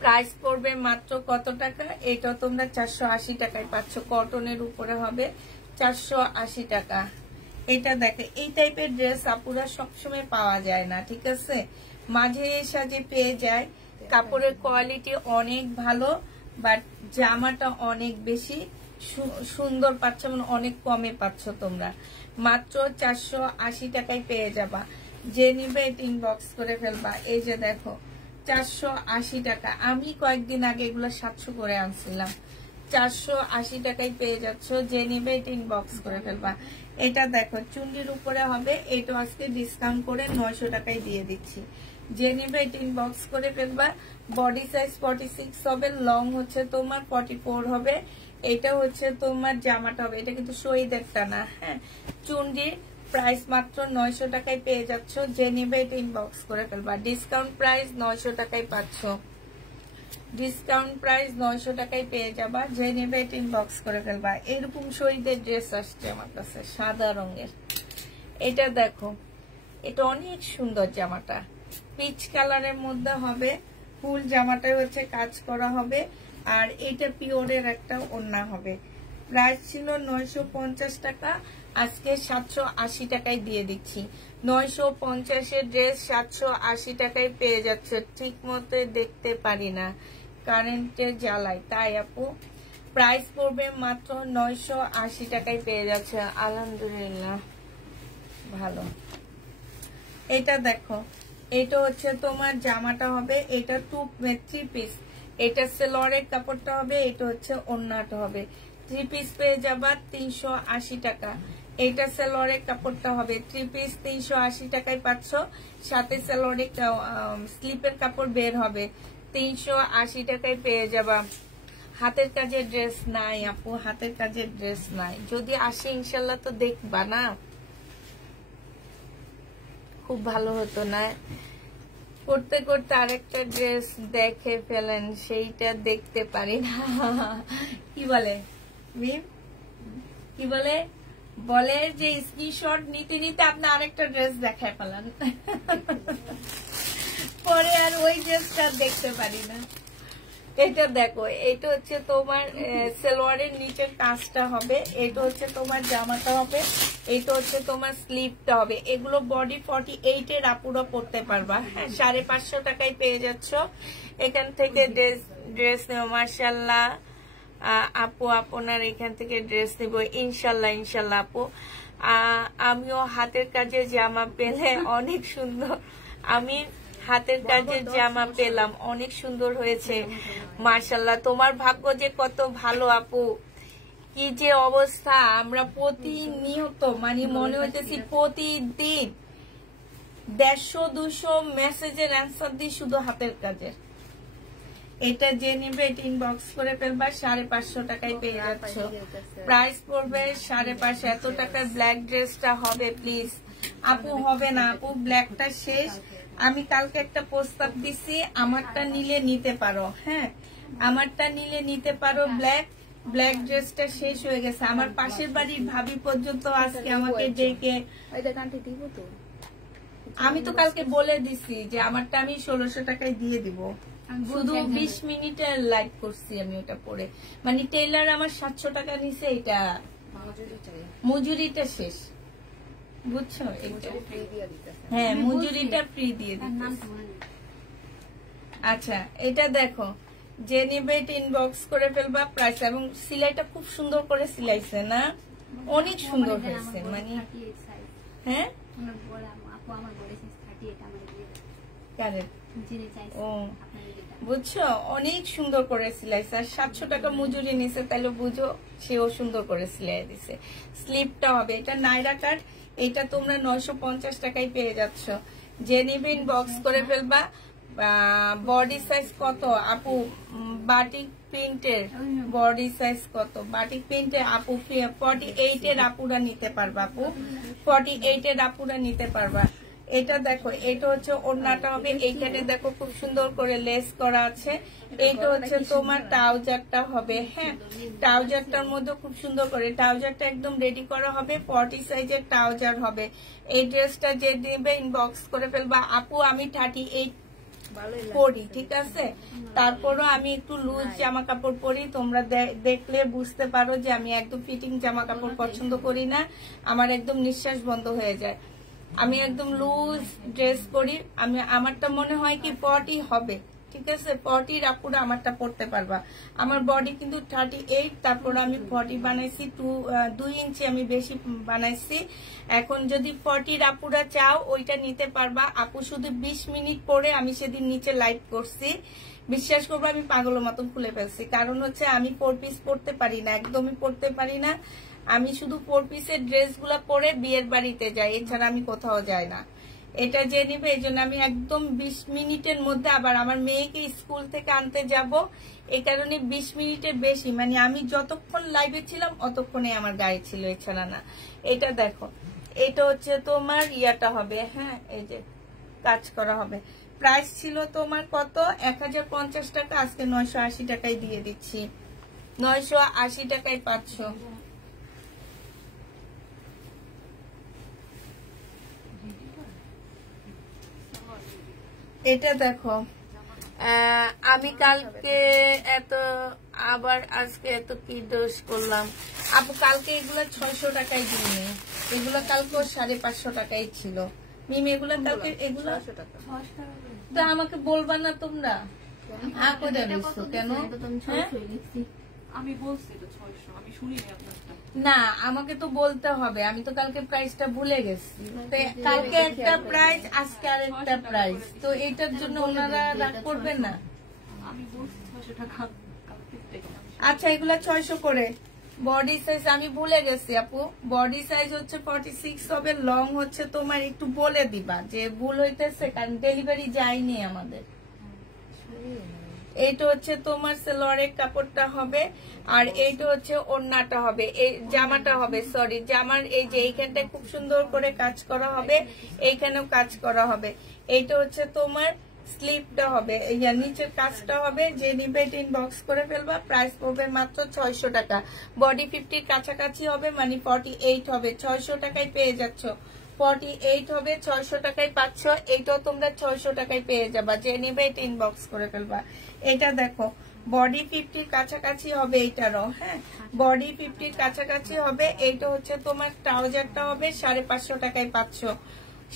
প্রাইস পড়বে মাত্র কত টাকা? এটা তোমরা 480 টাকায় পাচ্ছ, কটনের উপরে হবে 480 টাকা। এটা দেখে এই টাইপের ড্রেস আপুরা সবসময় পাওয়া যায় না, ঠিক আছে, মাঝে সাঝে পেয়ে যায়। কাপড়ের কোয়ালিটি অনেক ভালো, বাট জামাটা অনেক বেশি সুন্দর পাচ্ছ, মানে অনেক কমে পাচ্ছ তোমরা। মাত্র 480 টাকায় পেয়ে যাবা। যে নিবে এটা ইনবক্স করে ফেলবা। এই যে দেখো 480 টাকা, আমি কয়েকদিন আগে এগুলো 700 করে আনছিলাম, 480 টাকায় পেয়ে যাচ্ছ। যে নিবে এটা ইনবক্স করে ফেলবা। এটা দেখো চুন্ডির উপরে হবে, এটা আজকে ডিসকাউন্ট করে 900 টাকায় দিয়ে দিচ্ছি। যে নিবে এটা ইনবক্স করে ফেলবা। বডি সাইজ 46 হবে, লং হচ্ছে তোমার 44 হবে। এটা হচ্ছে তোমার জামাটা হবে, এটা কিন্তু শহীদেরটা না। হ্যাঁ চুন্ডি প্রাইস মাত্র 900 টাকায় পেয়ে যাচ্ছ। যে নিবে এটা ইনবক্স করে ফেলবা। ডিসকাউন্ট প্রাইস 900 টাকায় পাচ্ছ, ডিসকাউন্ট প্রাইস 900 টাকায় পেয়ে যাবা। যে নেবে এটা ইনবক্স করে ফেলবা। এরকম শহীদের ড্রেস আসছে আমার কাছে সাদা রঙের। এটা দেখো, এটা অনেক সুন্দর জামাটা, পিচ কালারের মধ্যে হবে, ফুল জামাটা হচ্ছে কাজ করা হবে। আর এটা পিওরের একটা ওড়না হবে। প্রাইস ছিল 950 টাকা, আজকে 780 টাকায় দিয়ে দিচ্ছি। 950-এর ড্রেস 780 টাকায় পেয়ে যাচ্ছে। ঠিক মতো দেখতে পারি না, কারেন্টের জ্বালায়, তাই আপু প্রাইস পড়বে মাত্র 980 টাকায় পেয়ে যাচ্ছে। আলহামদুলিল্লাহ ভালো। এটা দেখো, এটা হচ্ছে তোমার জামাটা হবে, এটা 3 পিস, এটা সেলরের কাপড়টা হবে, এটা হচ্ছে ওড়নাটা হবে। 3 পিস পেয়ে যাবা 380 টাকা। এটা সেলরের কাপড়টা হবে, 3 পিস 380 টাকায় পাচ্ছ। সাথে সেলরের স্লিপের কাপড় বের হবে, 380 টাকায় পেয়ে যাবা। হাতের কাজের ড্রেস নাই আপু, হাতের কাজের ড্রেস নাই। যদি আসে ইনশাল্লাহ তো দেখবা না, খুব ভালো হতো না? করতে করতে আরেকটা ড্রেস দেখে ফেলেন, সেইটা দেখতে পারি না। কি বলে কি বলে বলে যে স্ক্রিনশট নিতে নিতে আপনি আরেকটা ড্রেস দেখায় ফেলেন, পরে আর ওই ড্রেসটা দেখতে পারি না। এটা দেখো, এটা হচ্ছে তোমার সালোয়ারের নিচের কাজটা হবে, এটা হচ্ছে তোমার জামাটা হবে, এটা হচ্ছে তোমার স্লিভটা হবে। এগুলো বডি 48-এর আপুরা পড়তে পারবা। হ্যাঁ, 550 টাকায় পেয়ে যাচ্ছ। এখান থেকে ড্রেস নেব। মাশাআল্লাহ আপু, আপনার এখান থেকে ড্রেস নেব ইনশাল্লাহ। ইনশাল্লাহ আপু, আমিও হাতের কাজে জামা পেলে অনেক সুন্দর, আমি হাতের কাজের জামা পেলাম, অনেক সুন্দর হয়েছে মাশাআল্লাহ। তোমার ভাগ্য যে কত ভালো আপু, কি যে অবস্থা। আমরা প্রতিনিয়ত মানে মনে হইতেছি প্রতিদিন 150-200 মেসেজের অ্যান্সার দিই শুধু হাতের কাজের। এটা যে নিবে এটা ইনবক্স করে ফেলবা, 550 টাকায় পেয়ে যাচ্ছ। প্রাইস পড়বে 550। এত টাকার ব্ল্যাক ড্রেসটা হবে প্লিজ আপু? হবে না আপু, ব্ল্যাকটা শেষ। আমি কালকে একটা প্রস্তাব দিছি, আমারটা নিলে নিতে পারো। হ্যাঁ, আমারটা নিলে নিতে পারো। ব্ল্যাক ড্রেসটা শেষ হয়ে গেছে। আমার পাশের বাড়ির ভাবি পর্যন্ত আজকে আমাকে ডেকে, আমি তো কালকে বলে দিছি যে আমারটা আমি 1600 টাকায় দিয়ে দিব। শুধু 20 মিনিটের লাইভ করছি আমি ওটা পরে, মানে টেইলার আমার 700 টাকা নিছে। এটা মজুরিটা শেষ, বুঝছো? হ্যাঁ, মজুরিটা ফ্রি দিয়ে দিচ্ছে। আচ্ছা, এটা দেখো, যে নেবে এটা ইনবক্স করে ফেলবা প্রাইস। এবং সিলাইটা খুব সুন্দর করে সিলাইছে না, অনেক সুন্দর হয়েছে। মানে হ্যাঁ, ও বুঝছো, অনেক সুন্দর করে সিলাইছে। আর 700 টাকা মজুরি নিছে, তাহলে বুঝো সেও সুন্দর করে সিলাই দিছে। স্লিপটা হবে, এটা নাইরা কাট, এটা তোমরা 950 টাকায় পেয়ে যাচ্ছ। যে নিবে ইনবক্স করে ফেলবা। বডি সাইজ কত আপু? বাটিক প্রিন্টের বডি সাইজ কত? বাটিক প্রিন্টের আপু 48-এর আপুরা নিতে পারবা আপু, 48-এর আপুরা নিতে পারবা। এটা দেখো, এটা হচ্ছে ওড়নাটা হবে। এইখানে দেখো খুব সুন্দর করে লেস করা আছে। এইটা হচ্ছে তোমার ট্রাউজারটা হবে। হ্যাঁ, ট্রাউজারটার মধ্যে খুব সুন্দর করে ট্রাউজারটা একদম রেডি করা হবে। 40 সাইজের ট্রাউজার হবে। এই ড্রেসটা যে দিবে ইনবক্স করে ফেলবা আপু। আমি 38 পরি, ঠিক আছে? তারপরও আমি একটু লুজ জামা কাপড় পরি। তোমরা দেখলে বুঝতে পারো যে আমি একদম ফিটিং জামা কাপড় পছন্দ করি না, আমার একদম নিঃশ্বাস বন্ধ হয়ে যায়। আমি একদম লুজ ড্রেস পরি। আমি আমারটা মনে হয় কি 40 হবে, ঠিক আছে? 40 আপুরা আমারটা পড়তে পারবা। আমার বডি কিন্তু 38, তারপর আমি 40 বানাইছি, 2 ইঞ্চি আমি বেশি বানাইছি। এখন যদি 40 আপুরা চাও ওইটা নিতে পারবা আপু। শুধু 20 মিনিট পরে আমি সেদিন নিচে লাইভ করছি, বিশ্বাস করবো আমি পাগলের মতন খুলে ফেলছি। কারণ হচ্ছে আমি 4 পিস পড়তে পারি না, একদমই পড়তে পারি না। আমি শুধু 4 পিসের ড্রেসগুলা পরে বিয়ের বাড়িতে যাই, এছাড়া আমি কোথাও যাই না। এটা যে নিবে এই জন্য আমি একদম 20 মিনিটের মধ্যে, আবার আমার মেয়েকে স্কুল থেকে আনতে যাব, এই কারণে 20 মিনিটের বেশি, মানে আমি যতক্ষণ লাইভে ছিলাম অতক্ষণে আমার গায়ে ছিল, এছাড়া না। এটা দেখো, এটা হচ্ছে তোমার ইয়াটা হবে। হ্যাঁ, এই যে কাজ করা হবে। প্রাইস ছিল তোমার কত? 1050 টাকা, আজকে 980 টাকায় দিয়ে দিচ্ছি। 980 টাকায় পাচ্ছ। এটা দেখো, আমি কালকে এত আবার আজকে এত কি দোষ করলাম আপু। কালকে এগুলো 600 টাকায় দিইনি, এগুলো কালকে 550 টাকাই ছিল মিম। এগুলো কালকে এগুলো 600 টাকা। তো আমাকে বলবা না তোমরা কেন? আমি বলছি তো 600, আমি শুনিনি আপনারটা। না আমাকে তো বলতে হবে, আমি তো কালকে প্রাইসটা ভুলে গেছি। কালকে একটা প্রাইস, আজকে আর একটা প্রাইস, তো এটার জন্য ওনারা রাগ করবেন না। আমি বলছি 600 টাকা। আচ্ছা এগুলা 600 করে। বডি সাইজ আমি ভুলে গেছি আপু, বডি সাইজ হচ্ছে 46 হবে, লং হচ্ছে তোমার একটু বলে দিবা যে ভুল হইতেছে, কারণ ডেলিভারি যায়নি আমাদের। এইটা হচ্ছে তোমার সালোয়ারের কাপড়টা হবে, আর এইটা হচ্ছে ওড়নাটা হবে, এই জামাটা হবে, সরি জামার এই যে এইখানটায় খুব সুন্দর করে কাজ করা হবে, এইখানেও কাজ করা হবে। এইটা হচ্ছে তোমার স্লিপটা হবে, এই নিচের কাজটা হবে। যে নিবে ইনবক্স করে ফেলবা, প্রাইস পড়বে মাত্র 600 টাকা। বডি 50 কাছাকাছি হবে, মানে 48 হবে, 600 টাকায় পেয়ে যাচ্ছ। 48 হবে, 600 টাকায় পাচ্ছ। এইটাও তোমরা 600 টাকায় পেয়ে যাবা, যে নিবে এটা ইনবক্স করে ফেলবা। এটা দেখো বডি 50 কাছাকাছি হবে, এইটারও হ্যাঁ বডি 50 কাছাকাছি হবে। এইটা হচ্ছে তোমার ট্রাউজারটা হবে, 550 টাকায় পাচ্ছ।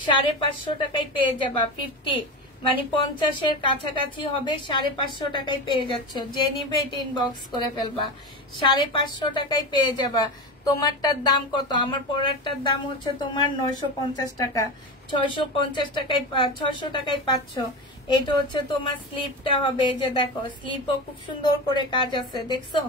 550 টাকায় পেয়ে যাবা 50, মানে 50-এর কাছাকাছি হবে, 550 টাকায় পেয়ে যাচ্ছ। যে নিবে এটা ইনবক্স করে ফেলবা, 550 টাকায় পেয়ে যাবা। তোমারটার দাম কত? আমার পরারটার দাম হচ্ছে তোমার 950 টাকা, 650 টাকায় 600 টাকায় পাচ্ছ। এটা হচ্ছে তোমার স্লিপটা হবে, এই যে দেখো স্লিপও খুব সুন্দর করে কাজ আছে, দেখছো?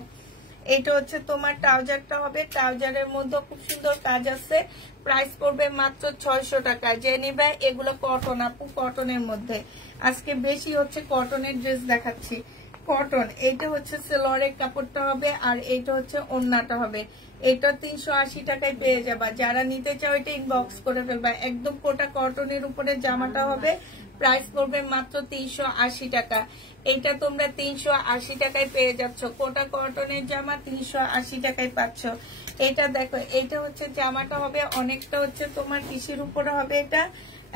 এটা হচ্ছে তোমার ট্রাউজারটা হবে, ট্রাউজারের মধ্যে খুব সুন্দর কাজ আছে। প্রাইস পড়বে মাত্র 600 টাকা। যে নিবে এগুলো কটন আপু, কটনের মধ্যে আজকে বেশি হচ্ছে কটনের ড্রেস দেখাচ্ছি। কটন, এইটা হচ্ছে সালোয়ারের কাপড়টা হবে, আর এইটা হচ্ছে ওড়নাটা হবে। এটা 380 টাকায় পেয়ে যাবা। যারা নিতে চাও এটা ইনবক্স করে ফেলবা। একদম কোটা কটনের উপরে জামাটা হবে, প্রাইস পড়বে মাত্র 380 টাকা। এটা তোমরা 380 টাকায় পেয়ে যাচ্ছ। কোটা কটনের জামা 380 টাকায় পাচ্ছ। এটা দেখো, এটা হচ্ছে জামাটা হবে, অনেকটা হচ্ছে তোমার কিসের উপরে হবে, এটা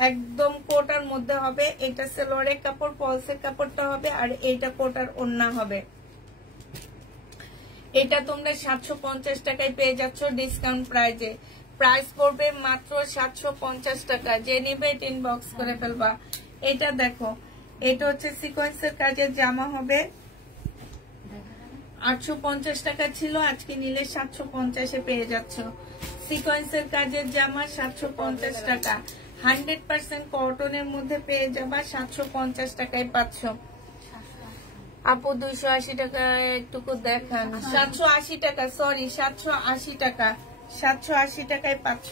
একদম কোটার মধ্যে হবে। এটা সালোয়ারের কাপড়, পলসের কাপড়টা হবে, আর এইটা কোটার ওড়না হবে। এটা তোমরা 750 টাকায় পেয়ে যাচ্ছ ডিসকাউন্ট প্রাইজে। প্রাইস পড়বে মাত্র 750 টাকা। যে নিবে এটা ইনবক্স করে ফেলবা। এটা দেখো, এটা হচ্ছে সিকোয়েন্সের কাজের জামা হবে, 850 টাকা ছিল, আজকে নিলে 750-এ পেয়ে যাচ্ছ। সিকোয়েন্সের কাজের জামা 750 টাকা, 100% কটনের মধ্যে পেয়ে যাবা, 750 টাকায় পাচ্ছ। আপু 280 টাকা একটুকু দেখান। 780 টাকা, সরি 780 টাকা, 780 টাকায় পাচ্ছ।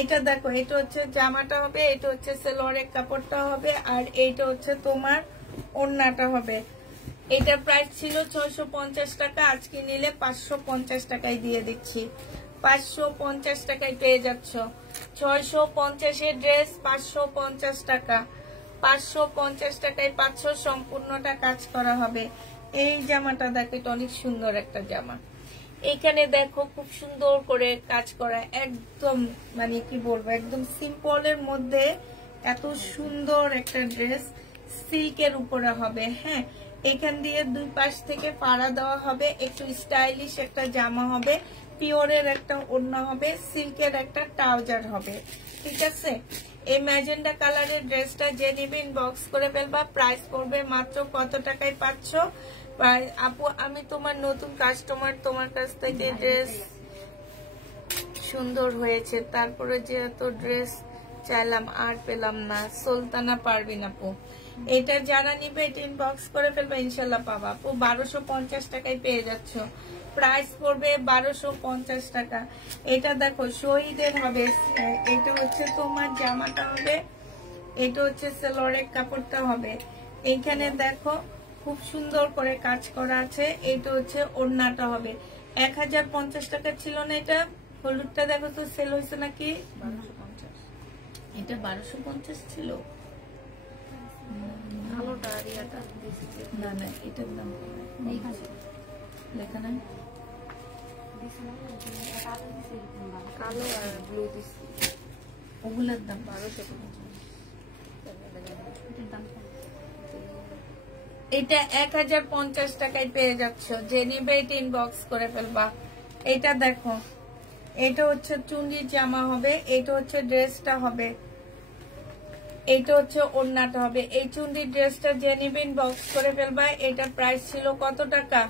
এটা দেখো, এটা হচ্ছে জামাটা হবে, এটা হচ্ছে সালোয়ারের কাপড়টা হবে, আর এইটা হচ্ছে তোমার ওড়নাটা হবে। এটা প্রাইস ছিল 650 টাকা, আজকে নিলে 550 টাকায় দিয়ে দিচ্ছি। 550 টাকায় পেয়ে যাচ্ছ। 650-এর ড্রেস 550 টাকা, 550 টাকায় পাচ্ছ। সম্পূর্ণটা কাজ করা হবে। এই জামাটা দেখো, এটা অনেক সুন্দর একটা জামা। এখানে দেখো খুব সুন্দর করে কাজ করা, একদম মানে কি বলবো, একদম সিম্পলের মধ্যে এত সুন্দর একটা ড্রেস, সিল্কের উপরে হবে। হ্যাঁ, এখান দিয়ে দুই পাশ থেকে পাড়া দেওয়া হবে, একটু স্টাইলিশ একটা জামা হবে, পিওরের একটা ওড়না হবে, সিল্কের একটা ট্রাউজার হবে। ঠিক আছে, এই ম্যাজেন্ডা কালারের ড্রেসটা যে নিবে ইনবক্স করে ফেলবা। প্রাইস পড়বে মাত্র কত টাকায় পাচ্ছ? আপু আমি তোমার নতুন কাস্টমার, তোমার কাছ থেকে ড্রেস সুন্দর হয়েছে, তারপরে যে এত ড্রেস চাইলাম আর পেলাম না। সুলতানা পারবিন আপু, এটা যারা নিবে এটা ইনবক্স করে ফেলবা, ইনশাল্লাহ পাবা। আপু 1250 টাকায় পেয়ে যাচ্ছ। প্রাইস পড়বে 1250 টাকা। এটা দেখো শহীদের হবে, এটা হচ্ছে তোমার জামাটা হবে, এটা হচ্ছে সালোয়ারের কাপড়টা হবে। এইখানে দেখো খুব সুন্দর করে কাজ করা আছে। এইটা হচ্ছে ওড়নাটা হবে। 1050 টাকা ছিল না এটা? হলুদটা দেখো তো সেল হয়েছে নাকি? 1250। এটা 1250 ছিল না? না, এটার দাম লেখা নাই। কালো আর ব্লু দিছি, ওগুলোর দাম 1250। এটা 1050 টাকায় পেয়ে যাচ্ছ, যে নিবে এটা ইনবক্স করে ফেলবা। এটা দেখো, এটা হচ্ছে চুন্ডির জামা হবে, এটা হচ্ছে ড্রেসটা হবে, এটা হচ্ছে ওড়নাটা হবে। এই চুন্ডির ড্রেসটা যে নিবে ইনবক্স করে ফেলবা। এটার প্রাইস ছিল কত টাকা?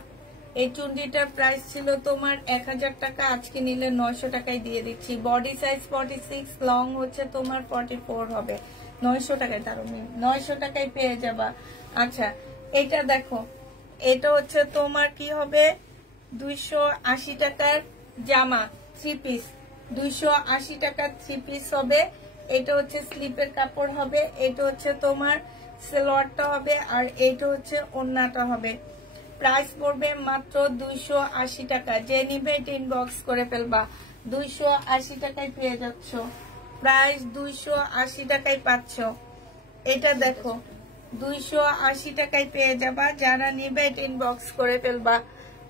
এই চুন্ডিটার প্রাইস ছিল তোমার 1000 টাকা, আজকে নিলে 900 টাকায় দিয়ে দিচ্ছি। বডি সাইজ 46, লং হচ্ছে তোমার 44 হবে। 900 টাকায়, তার 900 টাকায় পেয়ে যাবা। আচ্ছা, এটা দেখো, এটা হচ্ছে তোমার কি হবে, 280 টাকার জামা 3 পিস, 280 টাকার 3 পিস হবে। এটা হচ্ছে স্লিপের কাপড় হবে, এটা হচ্ছে তোমার সালোয়ারটা হবে, আর এটা হচ্ছে ওড়নাটা হবে। প্রাইস পড়বে মাত্র 280 টাকা। যে নিবে এটা ইনবক্স করে ফেলবা। 280 টাকায় পেয়ে যাচ্ছ, প্রাইস 280 টাকায় পাচ্ছ। এটা দেখো, 280 টাকায় পেয়ে যাবা। যারা নিবে এটা ইনবক্স করে ফেলবা।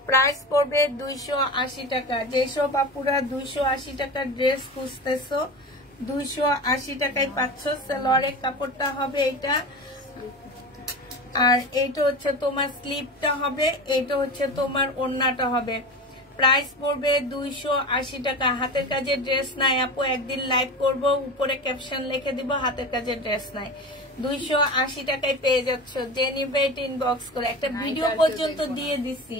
প্রাইস পড়বে 280 টাকা। যেসব আপুরা 280 টাকার ড্রেস খুঁজতেছো, 280 টাকায় পাচ্ছ। সালোয়ারের কাপড়টা হবে এটা, আর এইটা হচ্ছে তোমার স্লিপটা হবে, এইটা হচ্ছে তোমার ওড়নাটা হবে। প্রাইস পড়বে 280 টাকা। হাতের কাজের ড্রেস নাই আপু, একদিন লাইভ করব, উপরে ক্যাপশন লিখে দিব হাতের কাজের ড্রেস নাই। 280 টাকায় পেয়ে যাচ্ছ। যে নিবে এটা ইনবক্স করে। একটা ভিডিও পর্যন্ত দিয়ে দিছি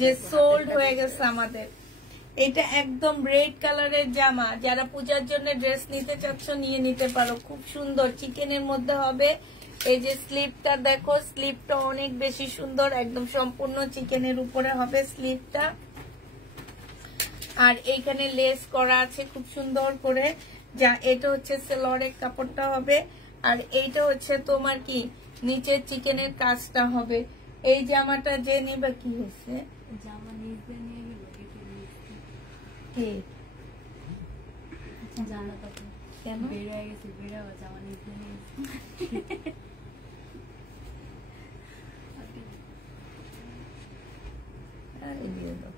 যে সোল্ড হয়ে গেছে আমাদের। এটা একদম রেড কালারের জামা, যারা পূজার জন্য ড্রেস নিতে চাচ্ছ নিয়ে নিতে পারো। খুব সুন্দর চিকেনের মধ্যে হবে। এই যে স্লিপটা দেখো, স্লিপটা অনেক বেশি সুন্দর, একদম সম্পূর্ণ চিকেনের উপরে হবে স্লিপটা। আর এইখানে লেস করা আছে খুব সুন্দর করে। যা এটা হচ্ছে সালোয়ারের কাপড়টা হবে, আর এইটা হচ্ছে তোমার কি নিচের চিকেনের কাজটা হবে। এই জামাটা যে নিবে, কি হয়েছে জামা নিতে নিয়ে গেল কি জানা তো কেন বের হয়ে গেছে, বের হওয়া জামা নিতে নিয়ে দিয়ে দাও।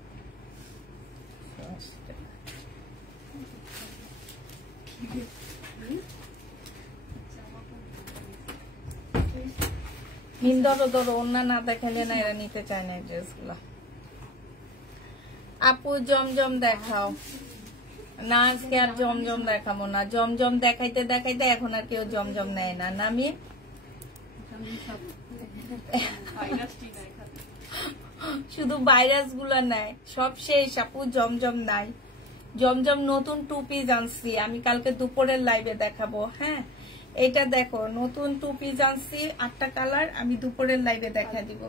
ধরো ধরো, অন্য না দেখালে না, এরা নিতে চায় না ড্রেস গুলা। আপু জমজম দেখাও না, আজকে আর জমজম দেখাবো না। জমজম দেখাইতে দেখাইতে এখন আর কেউ জমজম নেয় না। নামি শুধু ভাইরাস গুলা নেয়, সব শেষ আপু, জমজম নাই। জমজম নতুন 2 পিস আনছি, আমি কালকে দুপুরের লাইভে দেখাবো। হ্যাঁ, এটা দেখো, নতুন 2 পিস আনছি, 8টা কালার, আমি দুপুরের লাইভে দেখা দিব।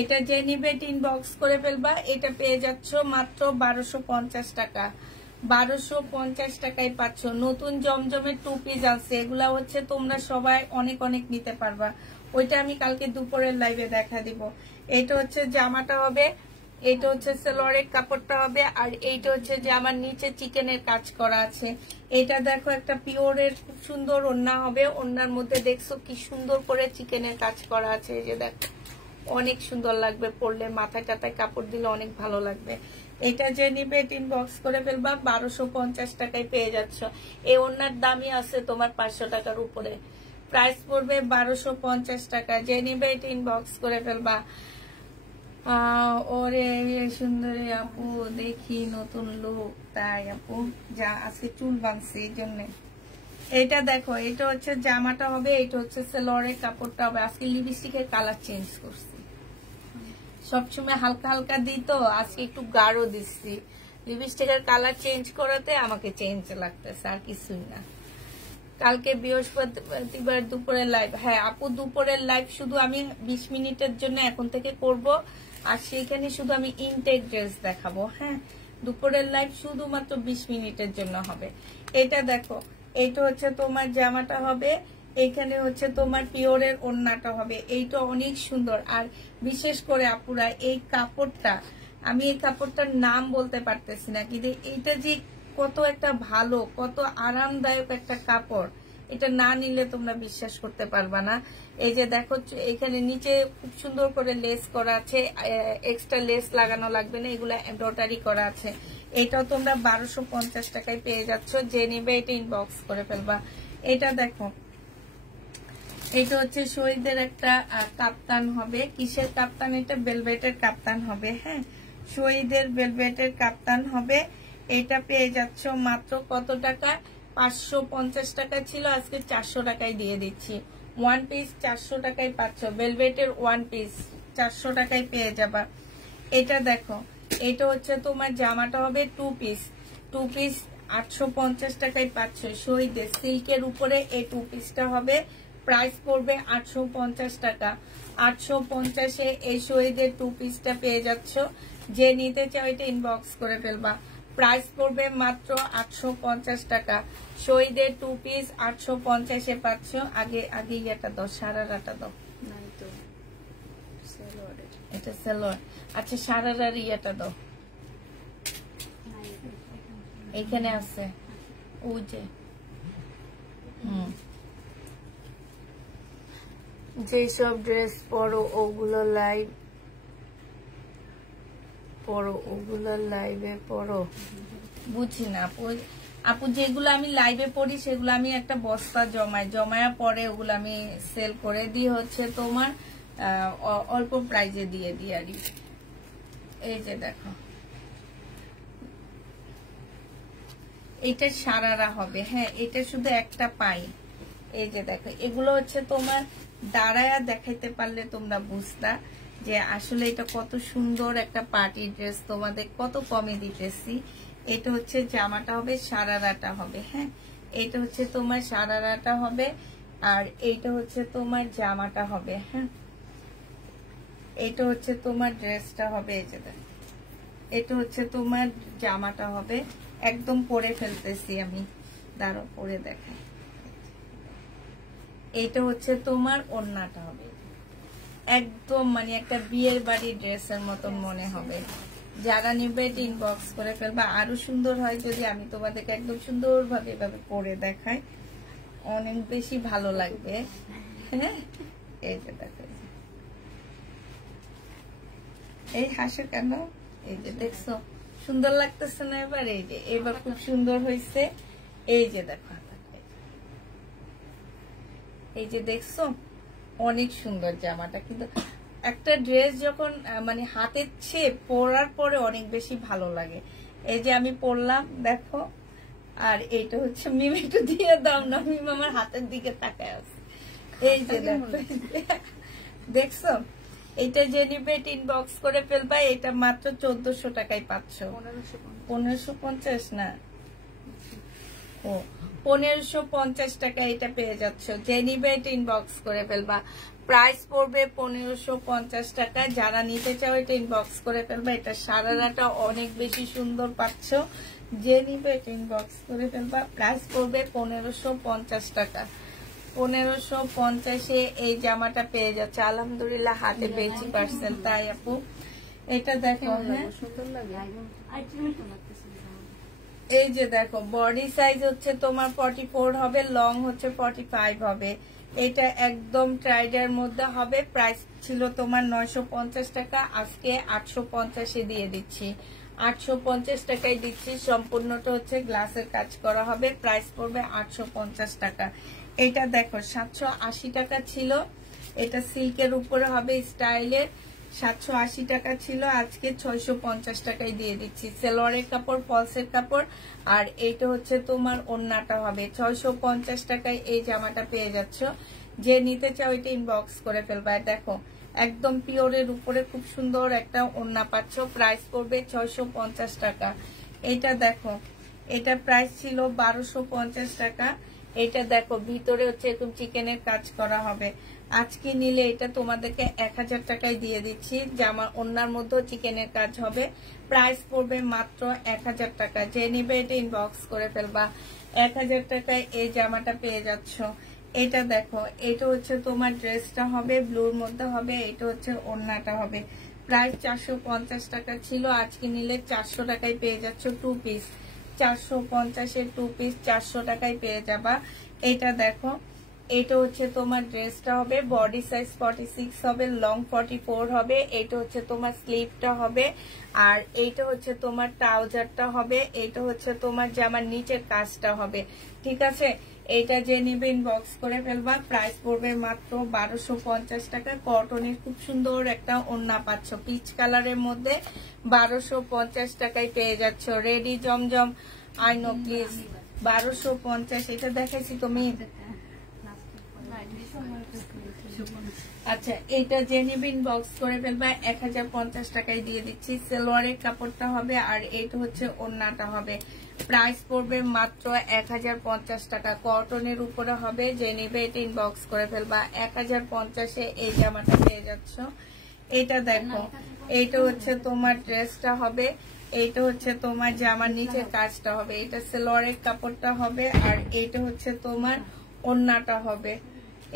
এটা যে নিবে ইনবক্স করে ফেলবা। এটা পেয়ে যাচ্ছ মাত্র 1250 টাকা। 1250 টাকায় পাচ্ছ। নতুন জমজমের 2 পিস আছে, এগুলা হচ্ছে তোমরা সবাই অনেক অনেক নিতে পারবা। ওইটা আমি কালকে দুপুরের লাইভে দেখা দিব। এটা হচ্ছে জামাটা হবে, এটা হচ্ছে সালোয়ারের কাপড়টা হবে, আর এইটা হচ্ছে যে আমার নিচে চিকেনের কাজ করা আছে। এটা দেখো, একটা পিওরের খুব সুন্দর ওড়না হবে। ওড়নার মধ্যে দেখছো কি সুন্দর করে চিকেনের কাজ করা আছে। এই যে দেখো, অনেক সুন্দর লাগবে পরলে, মাথায় টাথায় কাপড় দিলে অনেক ভালো লাগবে। এটা যে নিবে এটা ইনবক্স করে ফেলবা। 1250 টাকায় পেয়ে যাচ্ছ। এই ওড়নার দামই আছে তোমার 500 টাকার উপরে। প্রাইস পড়বে 1250 টাকা। যে নিবে এটা ইনবক্স করে ফেলবা। ওরে সুন্দরী আপু, দেখি নতুন লুক। তাই আপু, যা আজকে চুল বাঁধছি এই জন্য। এটা দেখো, এটা হচ্ছে জামাটা হবে, এটা হচ্ছে সালোয়ারের কাপড়টা হবে। আজকে লিপস্টিকের কালার চেঞ্জ করছি, সবসময় হালকা হালকা দিই তো, আজকে একটু গাঢ় দিচ্ছি। লিপস্টিকের কালার চেঞ্জ করাতে আমাকে চেঞ্জ লাগতেছে, আর কিছুই না। কালকে বৃহস্পতিবার দুপুরের লাইভ। হ্যাঁ আপু, দুপুরের লাইভ শুধু আমি 20 মিনিটের জন্য এখন থেকে করব, আর সেইখানে শুধু আমি ইনটেক ড্রেস দেখাবো। হ্যাঁ, দুপুরের লাইভ শুধুমাত্র 20 মিনিটের জন্য হবে। এটা দেখো, এটা হচ্ছে তোমার জামাটা হবে, এইখানে হচ্ছে তোমার পিওরের ওড়নাটা হবে। এইটা অনেক সুন্দর। আর বিশেষ করে আপুরা, এই কাপড়টা, আমি এই কাপড়টার নাম বলতে পারতেছি না, কিন্তু এইটা যে কত একটা ভালো, কত আরামদায়ক একটা কাপড়, এটা না নিলে তোমরা বিশ্বাস করতে পারবা না। এই যে দেখো, এখানে নিচে খুব সুন্দর করে লেস করা আছে, এক্সট্রা লেস লাগানো লাগবে না, এগুলা এমব্রয়ডারি করা আছে। এটাও তোমরা 1250 টাকায় পেয়ে যাচ্ছ। যে নিবে এটা ইনবক্স করে ফেলবা। এটা দেখো, এটা হচ্ছে শহীদের একটা কাপ্তান হবে। কিসের কাপ্তান? এটা ভেলভেটের কাপ্তান হবে। হ্যাঁ, শহীদের ভেলভেটের কাপ্তান হবে। এটা পেয়ে যাচ্ছ মাত্র কত টাকা? 550 টাকা ছিল, আজকে 400 টাকায় দিয়ে দিচ্ছি। ওয়ান পিস 400 টাকায় পাচ্ছ। ভেলভেটের ওয়ান পিস 400 টাকায় পেয়ে যাবা। এটা দেখো, এটা হচ্ছে তোমার জামাটা হবে টু পিস। 850 টাকায় পাচ্ছ। শহীদের সিল্কের উপরে এই টু পিসটা হবে। প্রাইস পড়বে 850 টাকা। 850-এ এই শহীদের টু পিসটা পেয়ে যাচ্ছ। যে নিতে চাও এটা ইনবক্স করে ফেলবা। প্রাইস পড়বে মাত্র 850 টাকা। শহীদের টু পিস 850-এ পাচ্ছ। আগে এটা দাও, সারারাটা দাও। এটা সালোয়ার। আচ্ছা, সারারার ইয়েটা দাও। এখানে আছে ওই যে যেসব ড্রেস পরো ওগুলো লাইভে পরো। বুঝি না আপু, যেগুলো আমি লাইভে পড়ি সেগুলো আমি একটা বস্তা জমায়া পরে ওগুলো আমি সেল করে দিই হচ্ছে তোমার অল্প প্রাইজে দিয়ে দিই আর। এই যে দেখো, এটা সারারা হবে। হ্যাঁ, এটা শুধু একটা পাই। এই যে দেখো, এগুলো হচ্ছে তোমার দাঁড়ায়া দেখাইতে পারলে তোমরা বুঝতা যে আসলে এটা কত সুন্দর একটা পার্টি ড্রেস, তোমাদের কত কমে দিতেছি। এটা হচ্ছে জামাটা হবে, সারারাটা হবে। হ্যাঁ, এটা হচ্ছে তোমার সারারাটা হবে, আর এইটা হচ্ছে তোমার জামাটা হবে। হ্যাঁ, এটা হচ্ছে তোমার ড্রেসটা হবে। এই যে দেখো, এটা হচ্ছে তোমার জামাটা হবে। একদম পরে ফেলতেছি আমি, দাঁড়ো পরে দেখাই। এইটা হচ্ছে তোমার ওড়নাটা হবে। একদম মানে একটা বিয়ের বাড়ি ড্রেসের মতন মনে হবে। যারা নিবে এটা ইনবক্স করে ফেলবা। আরো সুন্দর হয় যদি আমি তোমাদেরকে একদম সুন্দরভাবে এভাবে পরে দেখাই, অনেক বেশি ভালো লাগবে। হ্যাঁ, এই যে দেখো, এই হাসো কেন? এই যে দেখছো সুন্দর লাগতেছে না এবার? এই যে এবার খুব সুন্দর হয়েছে। এই যে দেখো, এই যে দেখছো অনেক সুন্দর জামাটা। কিন্তু একটা ড্রেস যখন মানে হাতের চেয়ে পরার পরে অনেক বেশি ভালো লাগে। এই যে আমি পরলাম দেখো, আর এইটা হচ্ছে মিম, একটু দিয়ে দাও না, মিম আমার হাতের দিকে তাকায় আছে। এই যে দেখছো, এটা যে নিবে ইনবক্স করে ফেলবা। এটা মাত্র 1400 টাকায় পাচ্ছ। 1550 না, ও 1550 টাকা এটা পেয়ে যাচ্ছ। যে নিবে এটা ইনবক্স করে ফেলবা। প্রাইস পড়বে 1550 টাকা। যারা নিতে চাও এটা ইনবক্স করে ফেলবা। এটা সারারাটা অনেক বেশি সুন্দর পাচ্ছ। যে নিবে এটা ইনবক্স করে ফেলবা। প্রাইস পড়বে 1550 টাকা। 1550-এ এই জামাটা পেয়ে যাচ্ছে। আলহামদুলিল্লাহ হাতে পেয়েছি পার্সেল। তাই আপু এটা দেখো, হ্যাঁ সুন্দর লাগে। এই যে দেখো, বডি সাইজ হচ্ছে তোমার 44 হবে, লং হচ্ছে 45 হবে। এটা একদম ট্রাইডের মধ্যে হবে। প্রাইস ছিল তোমার 950 টাকা, আজকে 850-এ দিয়ে দিচ্ছি। 850 টাকায় দিচ্ছি। সম্পূর্ণটা হচ্ছে গ্লাসের কাজ করা হবে। প্রাইস পড়বে 850 টাকা। এটা দেখো 780 টাকা ছিল। এটা সিল্কের উপরে হবে স্টাইলের। 780 টাকা ছিল, আজকে 650 টাকায় দিয়ে দিচ্ছি। সেলোয়ারের কাপড়, ফলসের কাপড়, আর এইটা হচ্ছে তোমার ওড়নাটা হবে। 650 টাকায় এই জামাটা পেয়ে যাচ্ছ। যে নিতে চাও এটা ইনবক্স করে ফেলবা। দেখো একদম পিওরের উপরে খুব সুন্দর একটা ওড়না পাচ্ছ। প্রাইস পড়বে 650 টাকা। এটা দেখো, এটা প্রাইস ছিল 1250 টাকা। এটা দেখো ভিতরে হচ্ছে এরকম চিকেনের কাজ করা হবে। আজকে নিলে এটা তোমাদেরকে 1000 টাকায় দিয়ে দিচ্ছি। জামা ওড়নার মধ্যেও চিকেনের কাজ হবে। প্রাইস পড়বে মাত্র 1000 টাকা। যে নিবে এটা ইনবক্স করে ফেলবা। 1000 টাকায় এই জামাটা পেয়ে যাচ্ছ। এটা দেখো, এটা হচ্ছে তোমার ড্রেসটা হবে, ব্লুর মধ্যে হবে। এটা হচ্ছে ওড়নাটা হবে। প্রাইস 450 টাকা ছিল, আজকে নিলে 400 টাকায় পেয়ে যাচ্ছ। টু পিস 450-এর টু পিস 400 টাকায় পেয়ে যাবা। এটা দেখো, এটা হচ্ছে তোমার ড্রেসটা হবে, বডি সাইজ 46 হবে, লং 44 হবে। এটা হচ্ছে তোমার স্লিভটা হবে, আর এইটা হচ্ছে তোমার ট্রাউজারটা হবে। এটা হচ্ছে তোমার জামার নিচের কাজটা হবে। ঠিক আছে, এটা যে নিবে ইনবক্স করে ফেলবা। প্রাইস পড়বে মাত্র 1250 টাকা। কটনের খুব সুন্দর একটা ওড়না পাচ্ছ পিচ কালারের মধ্যে, 1250 টাকায় পেয়ে যাচ্ছ। Ready Zamzam, I know please, 1250। এটা দেখাইছি তুমি। আচ্ছা, এটা জেনিবিন বক্স করে ফেলবা, 1050 টাকায় দিয়ে দিচ্ছি। সালোয়ারের কাপড়টা হবে, আর এটা হচ্ছে ওড়নাটা হবে। প্রাইস পড়বে মাত্র 1050 টাকা। কটনের উপরে হবে, জেনিবে এটা ইনবক্স করে ফেলবা। 1050-এ এই জামাটা পেয়ে যাচ্ছ। এটা দেখো, এইটা হচ্ছে তোমার ড্রেসটা হবে, এইটা হচ্ছে তোমার জামার নিচের কাজটা হবে। এটা সালোয়ারের কাপড়টা হবে, আর এইটা হচ্ছে তোমার ওড়নাটা হবে।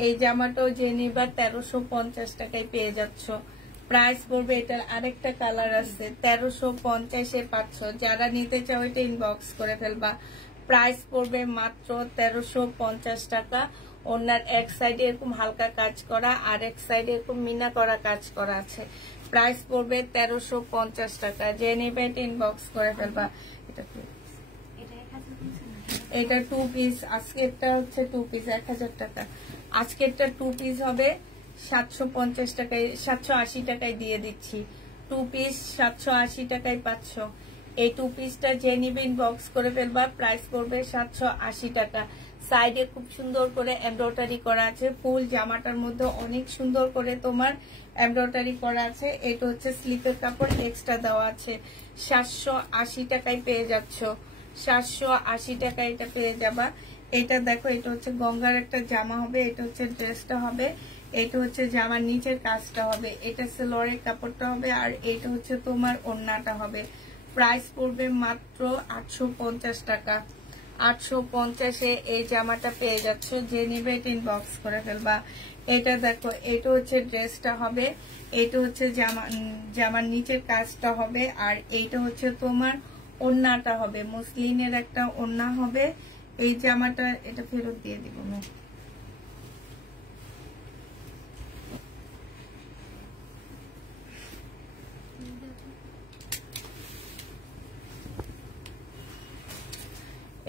এই জামাটাও যে নিবা 1350 টাকায় পেয়ে যাচ্ছ। প্রাইস পড়বে, এটার আরেকটা কালার আছে, 1350-এ পাচ্ছ। যারা নিতে চাও এটা ইনবক্স করে ফেলবা। প্রাইস পড়বে মাত্র 1350 টাকা। ওনার এক সাইডে এরকম হালকা কাজ করা, আর এক সাইডে এরকম মিনা করা কাজ করা আছে। প্রাইস পড়বে 1350 টাকা। যে নিবে এটা ইনবক্স করে ফেলবা। এটা 2 পিস, আজকেরটা হচ্ছে 2 পিস 1000 টাকা। আজকেরটা 2 পিস হবে 750 টাকায়, 780 টাকায় দিয়ে দিচ্ছি। 2 পিস 780 টাকায় পাচ্ছ। এই 2 পিসটা যে নিবে ইনবক্স করে ফেলবা। প্রাইস পড়বে 780 টাকা। সাইডে খুব সুন্দর করে এমব্রয়ডারি করা আছে, ফুল জামাটার মধ্যে অনেক সুন্দর করে তোমার এমব্রয়ডারি করা আছে। এটা হচ্ছে স্লিপের কাপড় এক্সট্রা দেওয়া আছে। 780 টাকায় পেয়ে যাচ্ছ। 780 টাকা এটা পেয়ে যাবা। এটা দেখো, এটা হচ্ছে গঙ্গার একটা জামা হবে, এটা হচ্ছে ড্রেসটা হবে, এটা হচ্ছে জামার নিচের কাজটা হবে, এটা সালোয়ারের কাপড়টা হবে, আর এটা হচ্ছে তোমার ওড়নাটা হবে। প্রাইস পড়বে মাত্র 850 টাকা। 850-এ এই জামাটা পেয়ে যাচ্ছ। যে নিবে এটা ইনবক্স করে ফেলবা। এটা দেখো, এটা হচ্ছে ড্রেসটা হবে, এটা হচ্ছে জামার নিচের কাজটা হবে, আর এইটা হচ্ছে তোমার ওড়নাটা হবে। মসলিনের একটা ওড়না হবে। এই জামাটা এটা ফেরত দিয়ে দিব আমি।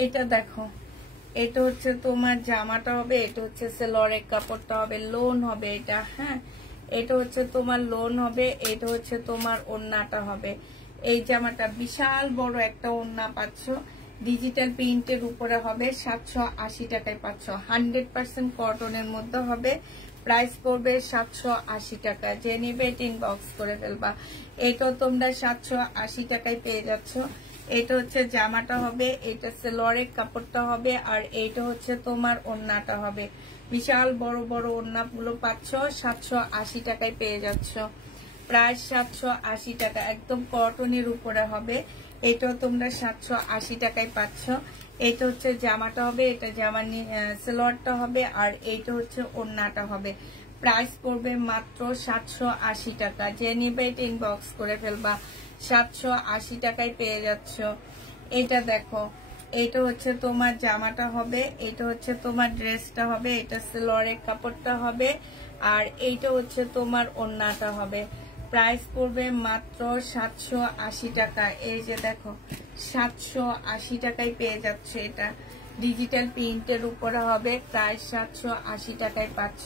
এটা দেখো, এটা হচ্ছে তোমার জামাটা হবে, এটা হচ্ছে সালোয়ারের কাপড়টা হবে, লোন হবে এটা। হ্যাঁ, এটা হচ্ছে তোমার লোন হবে, এটা হচ্ছে তোমার ওড়নাটা হবে। এই জামাটা বিশাল বড় একটা ওড়না পাচ্ছ, ডিজিটাল প্রিন্টের উপরে হবে। 780 টাকায় পাচ্ছ। 100% কটনের মধ্যে হবে। প্রাইস পড়বে 780 টাকা। যে নিবে এটা ইনবক্স করে ফেলবা। এটা তোমরা 780 টাকায় পেয়ে যাচ্ছ। এটা হচ্ছে জামাটা হবে, এটা সালোয়ারের কাপড়টা হবে, আর এইটা হচ্ছে তোমার ওড়নাটা হবে। বিশাল বড় বড় ওড়নাগুলো পাচ্ছ, 780 টাকায় পেয়ে যাচ্ছ। প্রায় 780 টাকা, একদম কটনের উপরে হবে। এটাও তোমরা 780 টাকায় পাচ্ছ। এটা হচ্ছে জামাটা হবে, এটা জামার সালোয়ারটা হবে, আর এইটা হচ্ছে ওড়নাটা হবে। প্রাইস পড়বে মাত্র 780 টাকা। যে নিবে এটা ইনবক্স করে ফেলবা। 780 টাকায় পেয়ে যাচ্ছ। এটা দেখো, এটা হচ্ছে তোমার জামাটা হবে, এটা হচ্ছে তোমার ড্রেসটা হবে, এটা সালোয়ারের কাপড়টা হবে, আর এইটা হচ্ছে তোমার ওড়নাটা হবে। প্রাইস পড়বে মাত্র 780 টাকা। এই যে দেখো, 780 টাকায় পেয়ে যাচ্ছে। এটা ডিজিটাল প্রিন্টের উপরে হবে, প্রায় 780 টাকায় পাচ্ছ।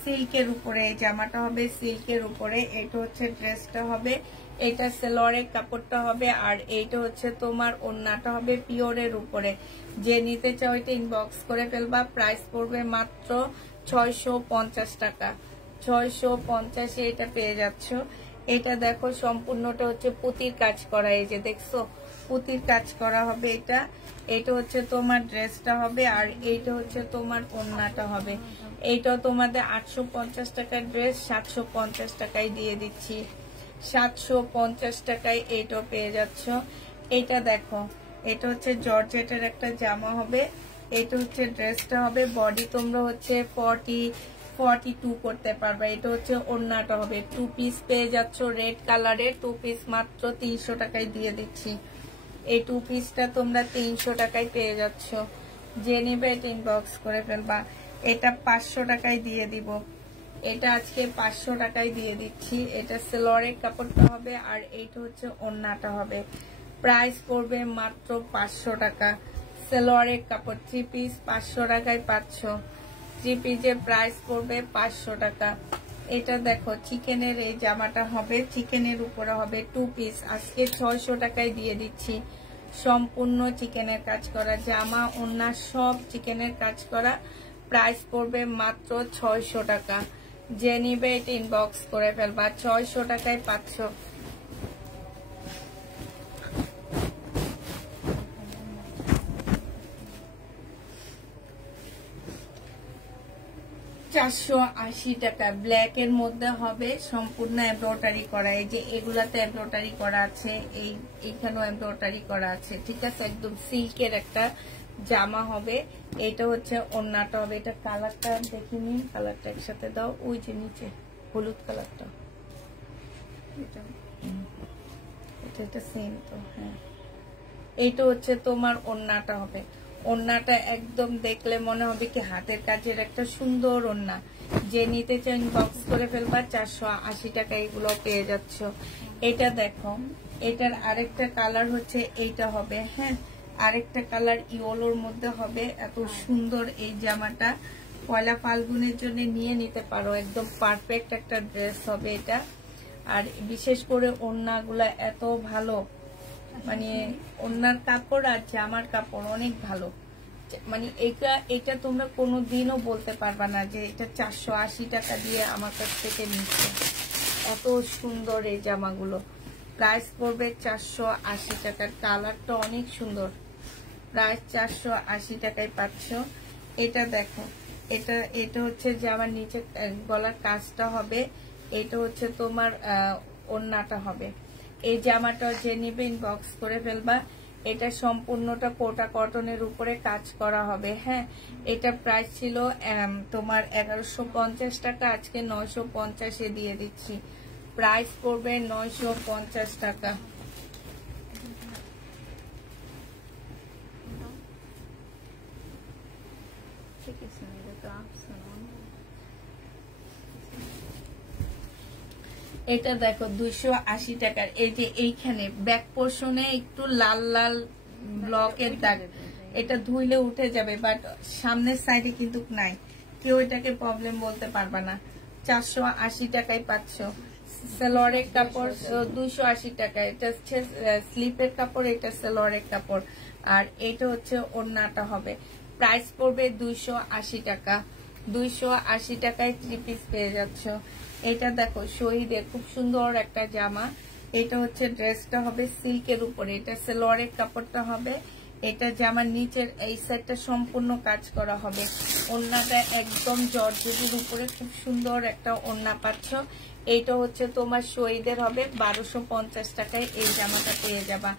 সিল্কের উপরে এই জামাটা হবে, সিল্কের উপরে। এটা হচ্ছে ড্রেসটা হবে, এটা সালোয়ারের কাপড়টা হবে, আর এইটা হচ্ছে তোমার ওড়নাটা হবে পিওরের উপরে। যে নিতে চাও এটা ইনবক্স করে ফেলবা। প্রাইস পড়বে মাত্র 650 টাকা। 650-এ এটা পেয়ে যাচ্ছ। এটা দেখো, সম্পূর্ণটা হচ্ছে পুঁতির কাজ করা। এই যে দেখছো, পুঁতির কাজ করা হবে এটা। এটা হচ্ছে তোমার ড্রেসটা হবে, আর এইটা হচ্ছে তোমার ওড়নাটা হবে। এইটাও তোমাদের 850 টাকার ড্রেস 750 টাকায় দিয়ে দিচ্ছি। 750 টাকায় এইটাও পেয়ে যাচ্ছ। এটা দেখো, এটা হচ্ছে জর্জেটের একটা জামা হবে, এটা হচ্ছে ড্রেসটা হবে। বডি তোমরা হচ্ছে 42 করতে পারবে। এটা হচ্ছে ওড়নাটা হবে। 2 পিস পেয়ে যাচ্ছ রেড কালারের। 2 পিস মাত্র 300 টাকায় দিয়ে দিচ্ছি। এই 2 পিসটা তোমরা 300 টাকায় পেয়ে যাচ্ছ। যে নিবে এটা ইনবক্স করে ফেলবা। এটা 500 টাকায় দিয়ে দিব, এটা আজকে 500 টাকায় দিয়ে দিচ্ছি। এটা সেলোয়ারের কাপড়টা হবে আর এইটা হচ্ছে ওড়নাটা হবে। প্রাইস পড়বে মাত্র 500 টাকা। সেলোয়ারের কাপড় 3 পিস 500 টাকায় পাচ্ছ। 3 পিসের প্রাইস পড়বে 500 টাকা। এটা দেখো চিকেনের এই জামাটা হবে, চিকেনের উপরে হবে 2 পিস, আজকে 600 টাকায় দিয়ে দিচ্ছি। সম্পূর্ণ চিকেনের কাজ করা জামা, ওড়না সব চিকেনের কাজ করা। প্রাইস পড়বে মাত্র 600 টাকা। যে নিবে এটা ইনবক্স করে ফেলবা, 600 টাকায় পাচ্ছ। $480 টাকা। ব্ল্যাক এর মধ্যে হবে, সম্পূর্ণ এমব্রয়ডারি করা। এই যে এগুলাতে এমব্রয়ডারি করা আছে, এইখানেও এমব্রয়ডারি করা আছে, ঠিক আছে। একদম সিল্কের একটা জামা হবে। এটা হচ্ছে ওড়নাটা হবে। এটা কালারটা দেখিনি, কালারটা একসাথে দাও, ওই যে নিচে হলুদ কালারটা, এটা সেম তো। হ্যাঁ, এইটা হচ্ছে তোমার ওড়নাটা হবে। ওড়নাটা একদম দেখলে মনে হবে কি হাতের কাজের একটা সুন্দর ওড়না। যে নিতে চাই ইনবক্স করে ফেলবা, 480 টাকা এগুলো পেয়ে যাচ্ছ। এটা দেখো, এটার আরেকটা কালার হচ্ছে এইটা হবে। হ্যাঁ, আরেকটা কালার ইয়েলোর মধ্যে হবে। এত সুন্দর এই জামাটা, পয়লা ফাল্গুনের জন্য নিয়ে নিতে পারো, একদম পারফেক্ট একটা ড্রেস হবে এটা। আর বিশেষ করে ওড়নাগুলা এত ভালো, মানে ওড়নার কাপড় আর জামার কাপড় অনেক ভালো। মানে এটা তোমরা কোনোদিনও বলতে পারবা না যে এটা 480 টাকা দিয়ে আমার কাছ থেকে নিচ্ছে। এত সুন্দর এই জামাগুলো। প্রাইস পড়বে 480 টাকার। কালারটা অনেক সুন্দর। প্রাইস 480 টাকায় পাচ্ছ। এটা দেখো, এটা হচ্ছে যে আমার নিচে গলার কাজটা হবে। এটা হচ্ছে তোমার ওড়নাটা হবে। এই জামাটা যে নিবে ইনবক্স করে ফেলবা। এটা সম্পূর্ণটা কোটা কটনের উপরে কাজ করা হবে। হ্যাঁ, এটা প্রাইস ছিল তোমার 1150 টাকা, আজকে 950 এ দিয়ে দিচ্ছি। প্রাইস পড়বে 950 টাকা। এটা দেখো 280 টাকার। এই যে এইখানে ব্যাক পোর্শনে একটু লাল লাল ব্লকের দাগ, এটা ধুইলে উঠে যাবে, বাট সামনের সাইডে কিন্তু নাই। কেউ এটাকে প্রবলেম বলতে পারবা না। 480 টাকায় পাচ্ছ। সেলোয়ারের কাপড় 280 টাকা। এটা হচ্ছে স্লিপের কাপড়, এটা সেলোয়ারের কাপড়। আর এটা হচ্ছে ওড়নাটা হবে। প্রাইস পড়বে 280 টাকা। 280 টাকায় 3 পিস পেয়ে যাচ্ছ। এটা দেখো শহীদের খুব সুন্দর একটা জামা। এটা হচ্ছে ড্রেসটা হবে সিল্কের উপরে, এটা সেলোয়ারের কাপড়টা হবে। এটা জামার নিচের এই সাইডটা সম্পূর্ণ কাজ করা হবে। ওড়নাটা একদম জর্জেটের উপরে খুব সুন্দর একটা ওড়না পাচ্ছ। এইটা হচ্ছে তোমার শহীদের হবে। 1250 টাকায় এই জামাটা পেয়ে যাবা।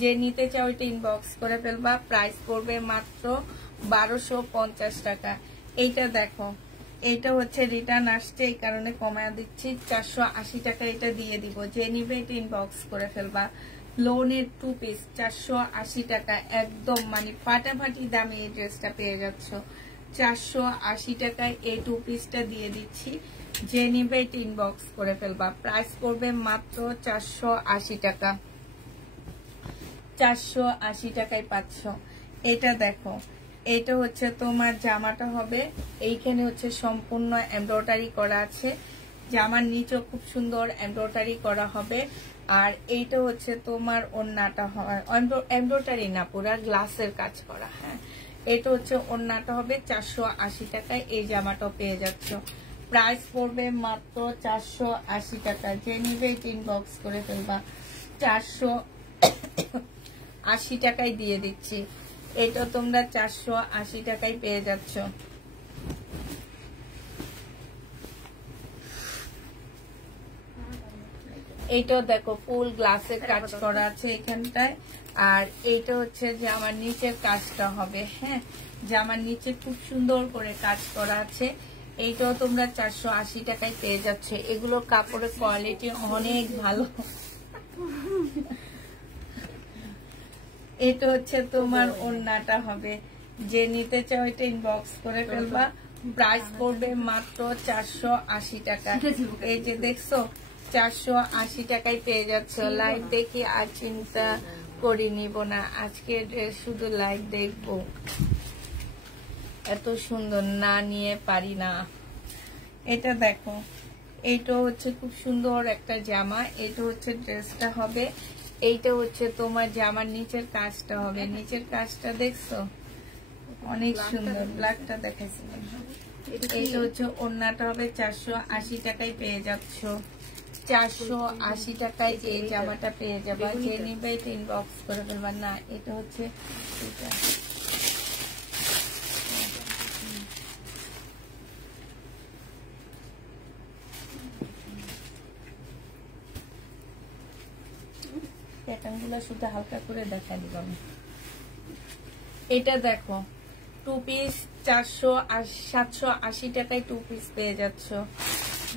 যে নিতে চাও এটা ইনবক্স করে ফেলবা। প্রাইস পড়বে মাত্র 1250 টাকা। এইটা দেখো, এইটা হচ্ছে রিটার্ন আসছে, এই কারণে কমায়া দিচ্ছি। 480 টাকা এটা দিয়ে দিব। যে নিবে এটা ইনবক্স করে ফেলবা। লোনের 2 পিস 480 টাকা, একদম মানে ফাটাফাটি দামে এই ড্রেসটা পেয়ে যাচ্ছ। 480 টাকায় এই 2 পিসটা দিয়ে দিচ্ছি। যে নিবে এটা ইনবক্স করে ফেলবা। প্রাইস পড়বে মাত্র 480 টাকা। 480 টাকায় পাচ্ছ। এটা দেখো, এটা হচ্ছে তোমার জামাটা হবে। এইখানে হচ্ছে সম্পূর্ণ এমব্রয়ডারি করা আছে। জামার নিচেও খুব সুন্দর এমব্রয়ডারি করা হবে। আর এইটা হচ্ছে তোমার ওড়নাটা হয়, এমব্রয়ডারি না, পুরা গ্লাসের কাজ করা। হ্যাঁ, এটা হচ্ছে ওড়নাটা হবে। 480 টাকায় এই জামাটা পেয়ে যাচ্ছ। প্রাইস পড়বে মাত্র 480 টাকা। যে নিবে ইনবক্স করে ফেলবা। 480 টাকায় দিয়ে দিচ্ছি। এটা তোমরা 480 টাকায় পেয়ে যাচ্ছ। এইটাও দেখো ফুল গ্লাসের কাজ করা আছে এখানটায়। আর এইটা হচ্ছে যে আমার নিচের কাজটা হবে। হ্যাঁ, জামার নিচে খুব সুন্দর করে কাজ করা আছে। এইটাও তোমরা 480 টাকায় পেয়ে যাচ্ছ। এগুলো কাপড়ের কোয়ালিটি অনেক ভালো। এটা হচ্ছে তোমার ওড়নাটা হবে। যে নিতে চাও এটা ইনবক্স করে ফেলবা। প্রাইস পড়বে মাত্র 480 টাকা। এই যে দেখছো 480 টাকায় পেয়ে যাচ্ছ। লাইভ দেখি আর চিন্তা করে নিব না, আজকে শুধু লাইভ দেখবো। এত সুন্দর না নিয়ে পারি না। এটা দেখো, এইটা হচ্ছে খুব সুন্দর একটা জামা। এটা হচ্ছে ড্রেসটা হবে, এইটা হচ্ছে তোমার জামার নিচের কাজটা হবে। নিচের কাজটা দেখছো অনেক সুন্দর। ব্ল্যাকটা দেখাইছিলাম। এইটা হচ্ছে ওড়নাটা হবে। 480 টাকায় পেয়ে যাচ্ছ। 480 টাকায় এই জামাটা পেয়ে যাবা। যে নিবে এটা ইনবক্স করে ফেলবা। না, এটা হচ্ছে এটা। প্যাটার্নগুলো শুধু হালকা করে দেখা দিব আমি। এটা দেখো 2 পিস 780 টাকায় 2 পিস পেয়ে যাচ্ছ।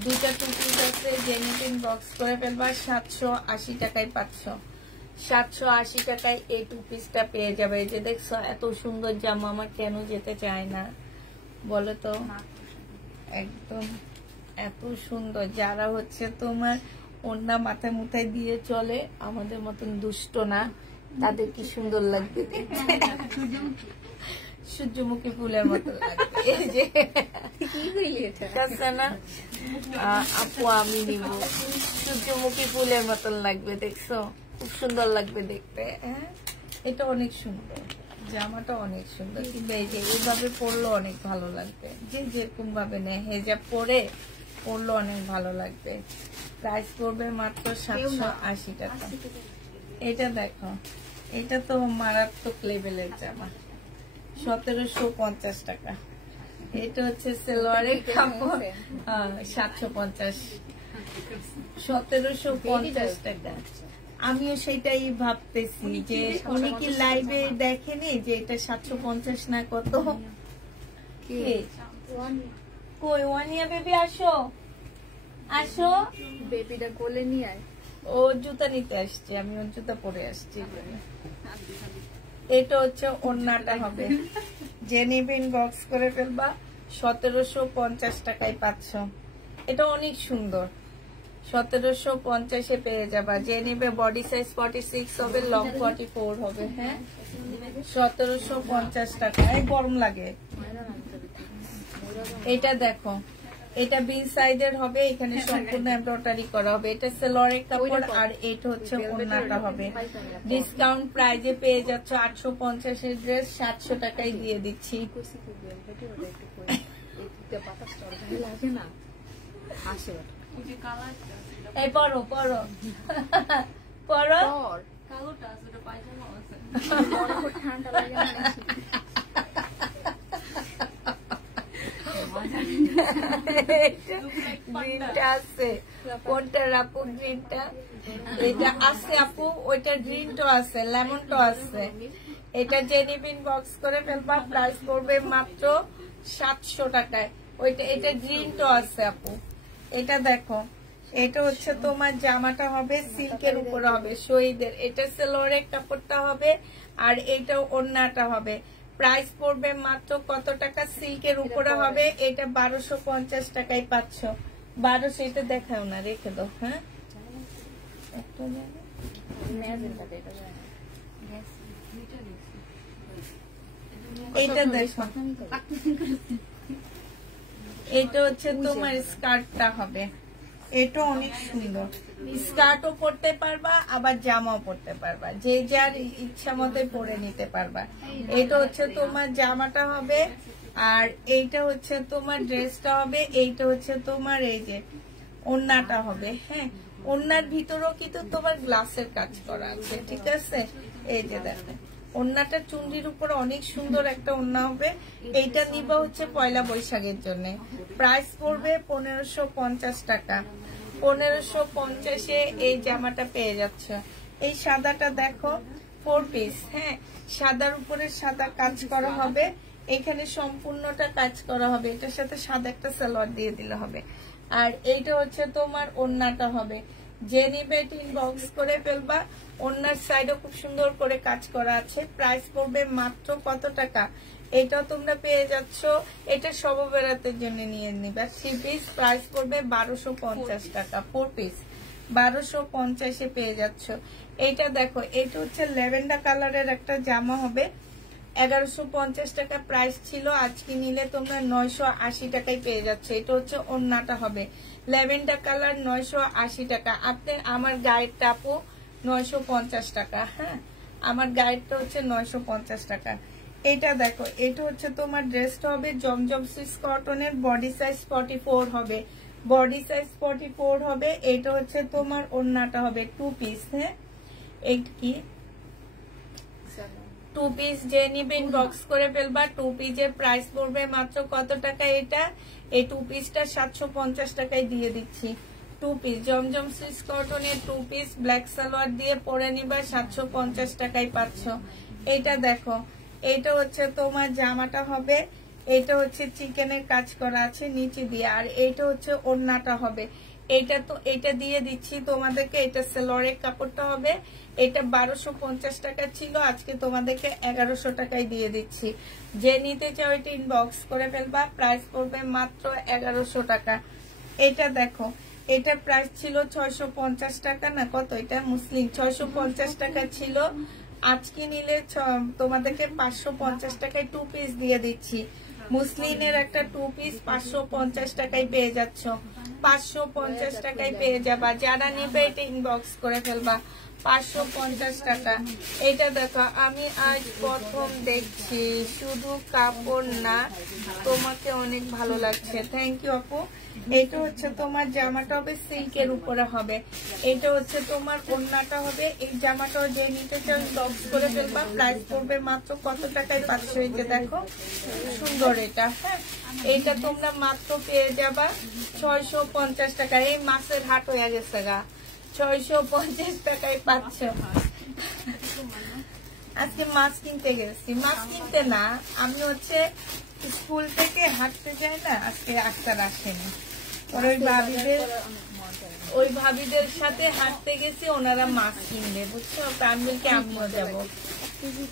দুইটা 2 পিস আছে, জেনিটিন বক্স করে ফেলবা। 780 টাকায় পাচ্ছ। 780 টাকায় এই 2 পিসটা পেয়ে যাবে। এই যে দেখছো এত সুন্দর জামা, আমার কেন যেতে চায় না বলো তো? একদম এত সুন্দর। যারা হচ্ছে তোমার ওড়না মাথায় মুথায় দিয়ে চলে, আমাদের মতন দুষ্ট না, তাদের কি সুন্দর লাগবে দেখতে। সূর্যমুখী ফুলের মতো লাগবে। এই যে না আপু আমি নিব, সূর্যমুখী ফুলের মতন লাগবে, দেখছো খুব সুন্দর লাগবে দেখতে। হ্যাঁ, এটা অনেক সুন্দর, জামাটা অনেক সুন্দর। কিন্তু এই যে এইভাবে পরলে অনেক ভালো লাগবে। যে যেরকম ভাবে নেয় হেজাব পরে পরলে অনেক ভালো লাগবে। প্রাইস পড়বে মাত্র 780 টাকা। এটা দেখো, এটা তো মারাত্মক লেভেলের জামা। 1750 টাকা। এটা হচ্ছে সেলোয়ারের কাপড়। 750, 1750 টাকা। আমিও সেটাই ভাবতেছি যে উনি কি লাইভে দেখেনি যে এটা 750 না কত। কই ওয়ানিয়া বেবি, আসো আসো, বেবিটা কোলে নিয়ে আয়। ও জুতা নিতে আসছে, আমি ওর জুতা পরে আসছি। এটা হচ্ছে ওড়নাটা হবে। যে নিবেন বক্স করে ফেলবা। 1750 টাকায় পাচ্ছ। এটা অনেক সুন্দর। 1750-এ পেয়ে যাবা। যে নিবে বডি সাইজ 46 হবে, লং 44 হবে। হ্যাঁ, 1750 টাকা। গরম লাগে। এটা দেখো, এটা বি সাইডের হবে, এখানে সম্পূর্ণ এমব্রয়ডারি করা হবে। এটা সেলোয়ারের কাপড় আর এটা হচ্ছে ওড়নাটা হবে। ডিসকাউন্ট প্রাইজে পেয়ে যাচ্ছ। 850 এর ড্রেস 700 টাকায় দিয়ে দিচ্ছি। এই পরো পরো পরো, ঠান্ডা লাগে না। গ্রিনটা আছে, কোনটা আপু? গ্রিনটা এটা আছে আপু, ওইটা গ্রিনটা আছে, লেমনটা আছে। এটা জেনিবিন বক্স করে ফেলবা। প্রাইস পড়বে মাত্র 700 টাকায়। ওইটা এটা গ্রিনটা আছে আপু। এটা দেখো, এটা হচ্ছে তোমার জামাটা হবে সিল্কের উপরে হবে, শহীদের। এটা সেলোয়ারের কাপড়টা হবে আর এটা ওড়নাটা হবে। প্রাইস পড়বে মাত্র কত টাকা? সিল্কের উপরে হবে। এটা 1250 টাকায় পাচ্ছ। 1200, এটা দেখাও না, রেখে দাও। হ্যাঁ, এটা দেখো, এটা হচ্ছে তোমার স্কার্টটা হবে। এটা অনেক সুন্দর। স্কার্টও পরতে পারবা, আবার জামাও পরতে পারবা, যে যার ইচ্ছা মতো পরে নিতে পারবা। এটা হচ্ছে তোমার জামাটা হবে আর এইটা হচ্ছে তোমার ড্রেসটা হবে। এইটা হচ্ছে তোমার এই যে ওড়নাটা হবে। হ্যাঁ, ওড়নার ভিতরেও কিন্তু তোমার গ্লাসের কাজ করা আছে, ঠিক আছে? এই যে দেখো, ওড়নাটা চুন্ডির উপরে অনেক সুন্দর একটা ওড়না হবে। এইটা নিবা হচ্ছে পয়লা বৈশাখের জন্য। প্রাইস পড়বে 1550 টাকা। 1550-এ এই জামাটা পেয়ে যাচ্ছ। এই সাদাটা দেখো, 4 পিস। হ্যাঁ, সাদার উপরে সাদা কাজ করা হবে, এখানে সম্পূর্ণটা কাজ করা হবে। এটার সাথে সাদা একটা সালোয়ার দিয়ে দিলে হবে। আর এইটা হচ্ছে তোমার ওড়নাটা হবে। যে নিবে ইনবক্স করে ফেলবা। ওনার সাইডে খুব সুন্দর করে কাজ করা আছে। প্রাইস পড়বে মাত্র কত টাকা? এটা তোমরা পেয়ে যাচ্ছ, এটা সব বেড়াতের জন্য নিয়ে নিবা 3 পিস। প্রাইস পড়বে 1250 টাকা 4 পিস, 1250-এ পেয়ে যাচ্ছ। এইটা দেখো, এটা হচ্ছে ল্যাভেন্ডার কালারের একটা জামা হবে, 1150 টাকা প্রাইস ছিল। আজকে নিলে তোমরা 980 টাকায় পেয়ে যাচ্ছে। এটা হচ্ছে ওড়নাটা হবে ল্যাভেন্ডার কালার, 980 টাকা। আপনি আমার গায়েরটা আপু 950 টাকা। হ্যাঁ, আমার গায়েরটা হচ্ছে 950 টাকা। এটা দেখো, এটা হচ্ছে তোমার ড্রেসটা হবে জমজম সুইস কটনের, বডি সাইজ 44 হবে, বডি সাইজ 44 হবে। এটা হচ্ছে তোমার ওড়নাটা হবে 2 পিস। হ্যাঁ, এই কি 2 পিস যে নিবে ইনবক্স করে ফেলবা। 2 পিসের প্রাইস পড়বে মাত্র কত টাকা? এটা এই 2 পিসটা 750 টাকায় দিয়ে দিচ্ছি। 2 পিস জমজম সুইস কটনের 2 পিস ব্ল্যাক সালোয়ার দিয়ে পরে নিবা, 750 টাকায় পাচ্ছ। এটা দেখো, এটা হচ্ছে তোমার জামাটা হবে, এটা হচ্ছে চিকেনের কাজ করা আছে নিচে দিয়ে, আর এটা হচ্ছে ওড়নাটা হবে। এটা তো এটা দিয়ে দিচ্ছি তোমাদেরকে। এটা সেলরের কাপড়টা হবে, এটা 1250 টাকা ছিল, আজকে তোমাদেরকে 1100 টাকায় দিয়ে দিচ্ছি। যে নিতে চাও এটা ইনবক্স করে ফেলবা। প্রাইস পড়বে মাত্র 1100 টাকা। এটা দেখো, এটা প্রাইস ছিল 650 টাকা না কত, এটা মুসলিম 650 টাকা ছিল, আজকে নিলে তোমাদেরকে 550 টাকায় 2 পিস দিয়ে দিচ্ছি। মুসলিমের একটা 2 পিস 550 টাকায় পেয়ে যাচ্ছ, 550 টাকায় পেয়ে যাবা। যারা নিবে এটা ইনবক্স করে ফেলবা, 550 টাকা। এটা দেখো, আমি আজ প্রথম দেখছি, শুধু কাপড় না, তোমাকে অনেক ভালো লাগছে। থ্যাংক ইউ আপু। এটা হচ্ছে তোমার জামাটা হবে সিল্কের উপরে হবে, এটা হচ্ছে তোমার ওড়নাটা হবে। এই জামাটাও যে নিতে চাও ইনবক্স করে ফেলবা। প্রাইস পড়বে মাত্র কত টাকায় পাচ্ছ? এই যে দেখো সুন্দর এটা। হ্যাঁ, এটা তোমরা মাত্র পেয়ে যাবা 650 টাকা। এই মাছের হাট হয়ে গেছে গা, 650 টাকায় পাচ্ছ। আজকে মাছ কিনতে গেছি, মাছ কিনতে না, আমি হচ্ছে স্কুল থেকে হাঁটতে যাই না, আজকে আক্তার আসেনি। ওই ভাবিদের সাথে হাঁটতে গেছি, ওনারা মাছ কিনবে বুঝছো, প্রাণমিলকে আমিও যাবো।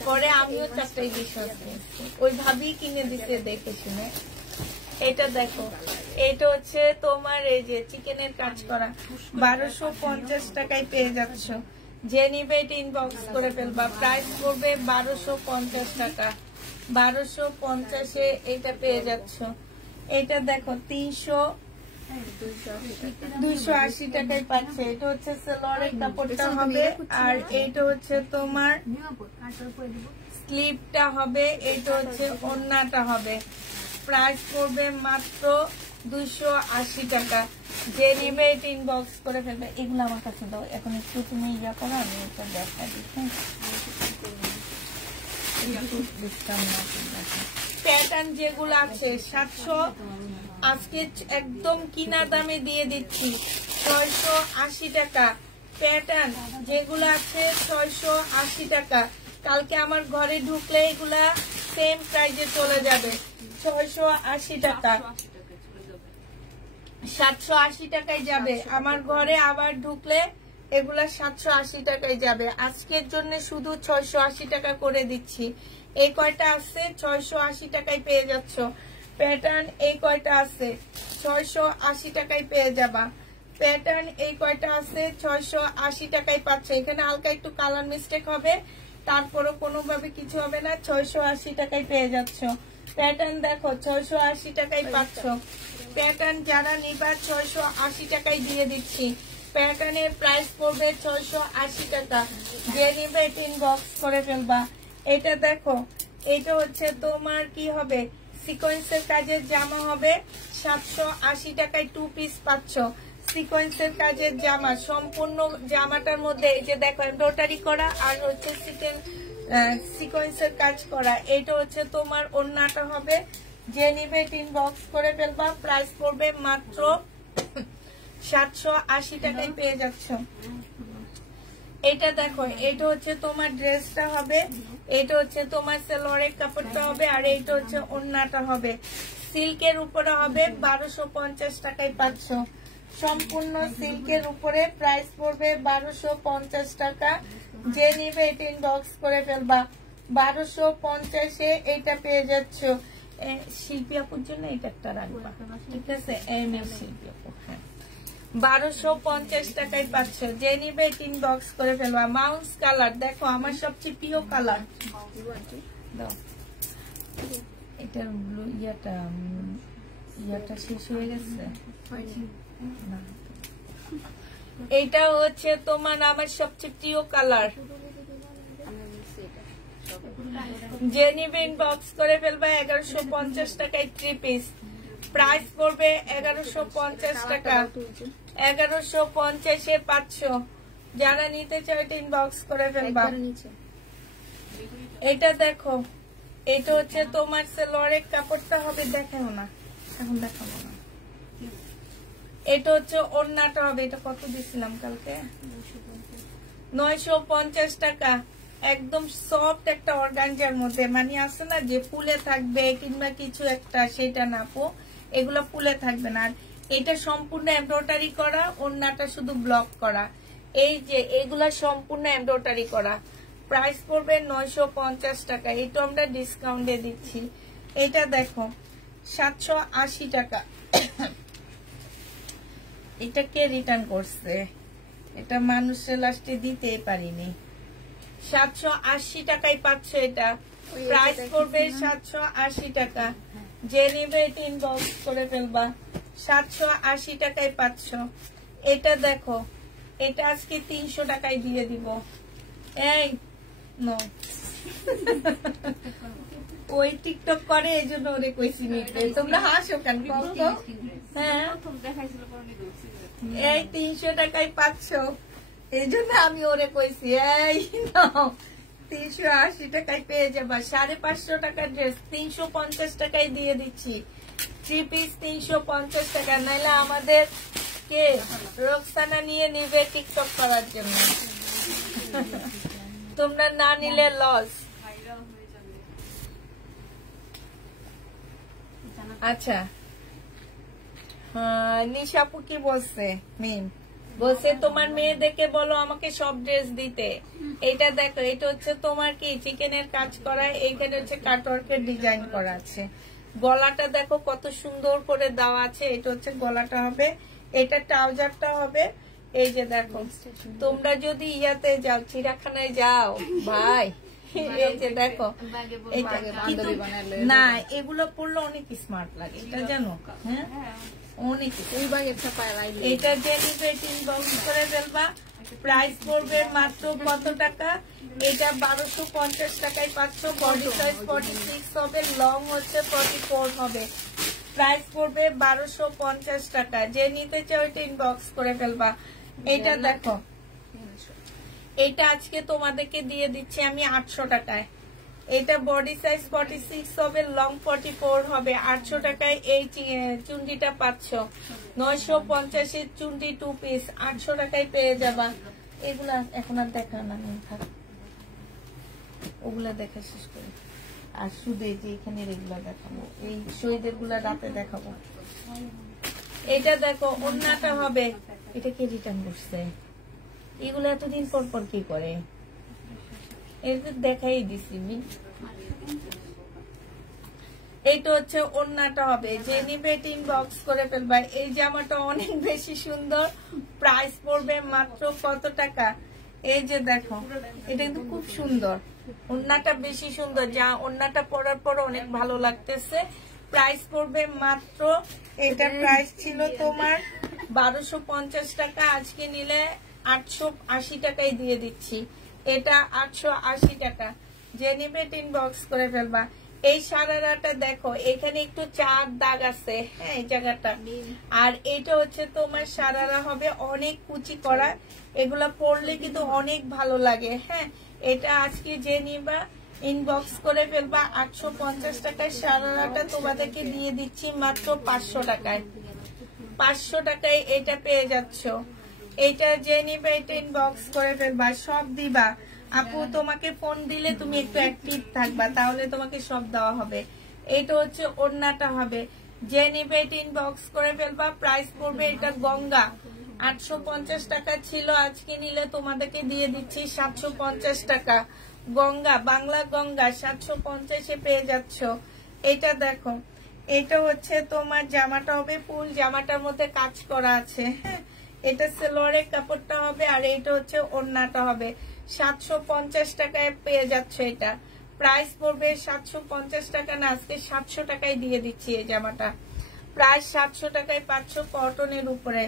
পরে আমিও 4টাই বিশ্বাস কিনছি, ওই ভাবি কিনে দিতে দেখে শুনে। এটা দেখো, এটা হচ্ছে তোমার এই যে চিকেনের কাজ করা, 1250 টাকায় পেয়ে যাচ্ছ। যে নিবে এটা ইনবক্স করে ফেলবা। প্রাইস পড়বে 1250 টাকা, 1250-এ এটা পেয়ে যাচ্ছ। এটা দেখো 280 টাকায় পাচ্ছে। এটা হচ্ছে সেলরের কাপড়টা হবে, আর এটা হচ্ছে তোমার স্লিপটা হবে, এটা হচ্ছে ওড়নাটা হবে। প্রাইস পড়বে মাত্র 280 টাকা। যে নিবে এটা ইনবক্স করে ফেলবে। এগুলো আমার কাছে দাও, এখন একটু তুমি ইয়া করো, আমি এটা দেখা দিচ্ছি। প্যাটার্ন যেগুলো আছে 700, আজকে একদম কিনা দামে দিয়ে দিচ্ছি 680 টাকা। প্যাটার্ন যেগুলো আছে 680 টাকা। কালকে আমার ঘরে ঢুকলে এগুলা সেম প্রাইজে চলে যাবে, 680 টাকা, 780 টাকায় যাবে। আমার ঘরে আবার ঢুকলে এগুলা 780 টাকায় যাবে। আজকের জন্য শুধু 680 টাকা করে দিচ্ছি। এই কয়টা আছে 680 টাকায় পেয়ে যাচ্ছ। প্যাটার্ন এই কয়টা আছে 680 টাকায় পেয়ে যাবা। প্যাটার্ন এই কয়টা আছে 680 টাকায় পাচ্ছে। এখানে হালকা একটু কালার মিস্টেক হবে, তারপরও কোনোভাবে কিছু হবে না, 680 টাকায় পেয়ে যাচ্ছ। প্যাটার্ন দেখো 680 টাকায় পাচ্ছ। প্যাটার্ন যারা নিবা 680 টাকায় দিয়ে দিচ্ছি। প্যাটার্নের প্রাইস পড়বে 680 টাকা। যে নিবে এটা ইনবক্স করে ফেলবা। এটা দেখো, এটা হচ্ছে তোমার কি হবে, সিকোয়েন্সের কাজের জামা হবে, 780 টাকায় 2 পিস পাচ্ছ। সিকোয়েন্সের কাজের জামা, সম্পূর্ণ জামাটার মধ্যে এই যে দেখো এমব্রয়ডারি করা, আর হচ্ছে সিকোয়েন্সের কাজ করা। এটা হচ্ছে তোমার ওড়নাটা হবে। যে নিবে ইনবক্স করে ফেলবা। প্রাইস পড়বে মাত্র 780 টাকায় পেয়ে যাচ্ছ। এটা দেখো, এটা হচ্ছে তোমার ড্রেসটা হবে, এটা হচ্ছে তোমার সালোয়ারের কাপড়টা হবে, আর এইটা হচ্ছে ওড়নাটা হবে। সিল্কের উপরে হবে, 1250 টাকায় পাচ্ছ। সম্পূর্ণ সিল্কের উপরে, প্রাইস পড়বে 1250 টাকা। যে নিবে এটা ইনবক্স করে ফেলবা। 1250-এ এটা পেয়ে যাচ্ছ। শিল্পী আপুর জন্য এটা একটা রাখবা, ঠিক আছে? শিল্পী আপু, হ্যাঁ, 1250 টাকায় পাচ্ছ। যে নিবে এটা ইনবক্স করে ফেলবা। মাউস কালার দেখো, আমার সবচেয়ে প্রিয় কালার। এটার ব্লু ইয়াটা শেষ হয়ে গেছে। এটা হচ্ছে তোমার আমার সবচেয়ে প্রিয় কালার। যে নিবে ইনবক্স করে ফেলবা। 1150 টাকায় 3 পিস, প্রাইস পড়বে 1150 টাকা। 1150-এ পাচ্ছ। যারা নিতে চাও এটা ইনবক্স করে ফেলবা। এটা দেখো, এটা হচ্ছে তোমার সেলোয়ারের কাপড়টা হবে, দেখাও না এখন, দেখাবো না। এটা হচ্ছে ওড়নাটা হবে। এটা কত দিছিলাম কালকে? 950 টাকা। একদম সফট একটা অর্গানজার মধ্যে, মানে আছে না যে ফুলে থাকবে কিংবা কিছু একটা, সেটা না পো, এগুলো ফুলে থাকবে না। আর এটা সম্পূর্ণ এমব্রয়ডারি করা, ওড়নাটা শুধু ব্লক করা। এই যে এগুলা সম্পূর্ণ এমব্রয়ডারি করা। প্রাইস পড়বে 950 টাকা। এটা আমরা ডিসকাউন্টে দিচ্ছি। এটা দেখো 780 টাকা। এটা কে রিটার্ন করছে? এটা মানুষের লাস্টে দিতেই পারিনি। 780 টাকায় পাচ্ছ। এটা প্রাইস পড়বে 780 টাকা। যে নেবে এটা ইনবক্স করে ফেলবা। 780 টাকায় পাচ্ছ। এটা দেখো, এটা আজকে 300 টাকায় দিয়ে দিব। এই নো, ওই টিকটক করে, এই জন্য ওরে কইছি নিতে। তোমরা হাসো কেন? হ্যাঁ, এই 300 টাকায় পাচ্ছ, এই জন্য আমি ওরে কইছি এই 380 টাকায় পেয়ে যাবা। 550 টাকার ড্রেস 350 টাকায় দিয়ে দিচ্ছি। 3 পিস 350 টাকা। নাইলে আমাদের কে রোকসানা নিয়ে নিবে টিকটক করার জন্য। তোমরা না নিলে লস। আচ্ছা, নিশাপু কি বলছে? মিম বলছে তোমার মেয়ে দেখে বলো আমাকে সব ড্রেস দিতে। এটা দেখো, এটা হচ্ছে তোমার কি চিকেনের কাজ করা, এইখানে হচ্ছে কাটওয়ার্কের ডিজাইন করা আছে। গলাটা দেখো কত সুন্দর করে দেওয়া আছে। এটা হচ্ছে গলাটা হবে, এটা ট্রাউজারটা হবে। এই যে দেখো, তোমরা যদি ইয়াতে যাও, চিড়াখানায় যাও ভাই, এই যে দেখো, না এগুলো পরলে অনেক স্মার্ট লাগে, এটা জানো? হ্যাঁ, অনেক। এটা যে নিবে ইনবক্স করে ফেলবা। প্রাইস পড়বে মাত্র কত টাকা? এটা 1250 টাকায় পাচ্ছ। বডি সাইজ 46 হবে, লং হচ্ছে 44 হবে। প্রাইস পড়বে 1250 টাকা। যে নিতে চাও এটা ইনবক্স করে ফেলবা। এটা দেখো, এটা আজকে তোমাদেরকে দিয়ে দিচ্ছি আমি 800 টাকায়। এটা বডি সাইজ 46 হবে, লং 44 হবে। 800 টাকায় এই চুন্ডিটা পাচ্ছ। 950-এর চুন্ডি 2 পিস 800 টাকায় পেয়ে যাবা। এগুলা এখন আর দেখা না, ওগুলা দেখা শেষ করে। আর শুধু এই যে এখানে এগুলা দেখাবো, এই শহীদের গুলা রাতে দেখাবো। এটা দেখো, ওড়নাটা হবে। এটা কে রিটার্ন করছে? এগুলো এতদিন পর পর কি করে? এটা দেখাই দিছি। এইটা হচ্ছে ওড়নাটা হবে। যে নিবে ইনবক্স করে ফেলবা। এই জামাটা অনেক বেশি সুন্দর। প্রাইস পড়বে মাত্র কত টাকা? এই যে দেখো, এটা কিন্তু খুব সুন্দর। ওড়নাটা বেশি সুন্দর, যা ওড়নাটা পরার পর অনেক ভালো লাগতেছে। প্রাইস পড়বে মাত্র, এটা প্রাইস ছিল তোমার 1250 টাকা। আজকে নিলে 880 টাকায় দিয়ে দিচ্ছি। এটা 880 টাকা। যে নিবে ইনবক্স করে ফেলবা। এই সারারাটা দেখো, এখানে একটু চার দাগ আছে, হ্যাঁ, এই জায়গাটা। আর এটা হচ্ছে তোমার সারারা হবে অনেক কুচি করা। এগুলা পরলে কিন্তু অনেক ভালো লাগে। হ্যাঁ, এটা আজকে যে নিবা ইনবক্স করে ফেলবা। 850 টাকায় সারারাটা তোমাদেরকে দিয়ে দিচ্ছি মাত্র 500 টাকায়। 500 টাকায় এটা পেয়ে যাচ্ছ। এটা যে নিবে এটা ইনবক্স করে ফেলবা, সব দিবা। আপু তোমাকে ফোন দিলে তুমি একটু অ্যাক্টিভ থাকবা, তাহলে তোমাকে সব দেওয়া হবে। এটা হচ্ছে ওড়নাটা হবে। যে নিবে এটা ইনবক্স করে ফেলবা। প্রাইস পড়বে এটা গঙ্গা 850 টাকা ছিল, আজকে নিলে তোমাদেরকে দিয়ে দিচ্ছি 750 টাকা। গঙ্গা, বাংলা গঙ্গা 750 পেয়ে যাচ্ছ। এটা দেখো, এটা হচ্ছে তোমার জামাটা হবে ফুল, জামাটার মধ্যে কাজ করা আছে। হ্যাঁ, এটা সেলোয়ারের কাপড়টা হবে আর এটা হচ্ছে ওড়নাটা হবে। 750 টাকায় পেয়ে যাচ্ছে। এটা প্রাইস পড়বে 750 টাকা না, আজকে 700 টাকায় দিয়ে দিচ্ছি এই জামাটা। প্রায় 700 টাকায় পাচ্ছ কটনের উপরে।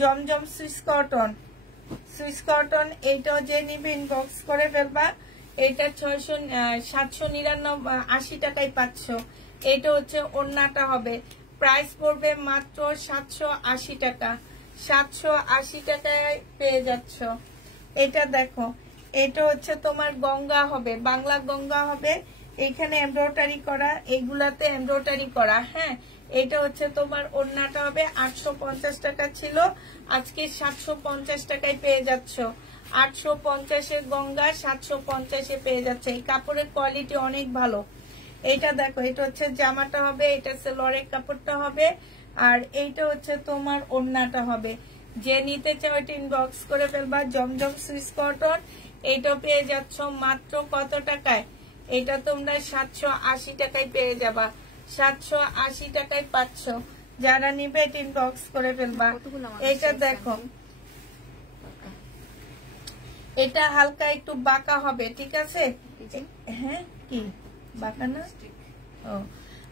জমজম সুইস কটন, সুইস কটন এইটাও যে নিবে ইনবক্স করে ফেলবা। এটা 780 টাকায় পাচ্ছ। এটা হচ্ছে ওড়নাটা হবে। প্রাইস পড়বে মাত্র 780 টাকা। 780 টাকায় পেয়ে যাচ্ছ। এটা দেখো, এটা হচ্ছে তোমার গঙ্গা হবে, বাংলা গঙ্গা হবে। এখানে এমব্রয়ডারি করা, এগুলাতে এমব্রয়ডারি করা। হ্যাঁ, এটা হচ্ছে তোমার ওড়নাটা হবে। 850 টাকা ছিল, আজকে 750 টাকায় পেয়ে যাচ্ছ। 850 গঙ্গা 750 পেয়ে যাচ্ছে। এই কাপড়ের কোয়ালিটি অনেক ভালো। এটা দেখো, এটা হচ্ছে জামাটা হবে, এটা সেলোয়ারের কাপড়টা হবে আর এইটা হচ্ছে তোমার ওড়নাটা হবে। যে নিতে চাও এটা ইনবক্স করে ফেলবা। জমজম সুইস কটন, এইটা পেয়ে যাচ্ছ মাত্র কত টাকায়? এটা তোমরা 780 টাকায় পেয়ে যাবা। 780 টাকায় পাচ্ছ। যারা নিবে এটা ইনবক্স করে ফেলবা। এটা দেখো, এটা হালকা একটু বাঁকা হবে, ঠিক আছে? হ্যাঁ, কি বাঁকা না? ও,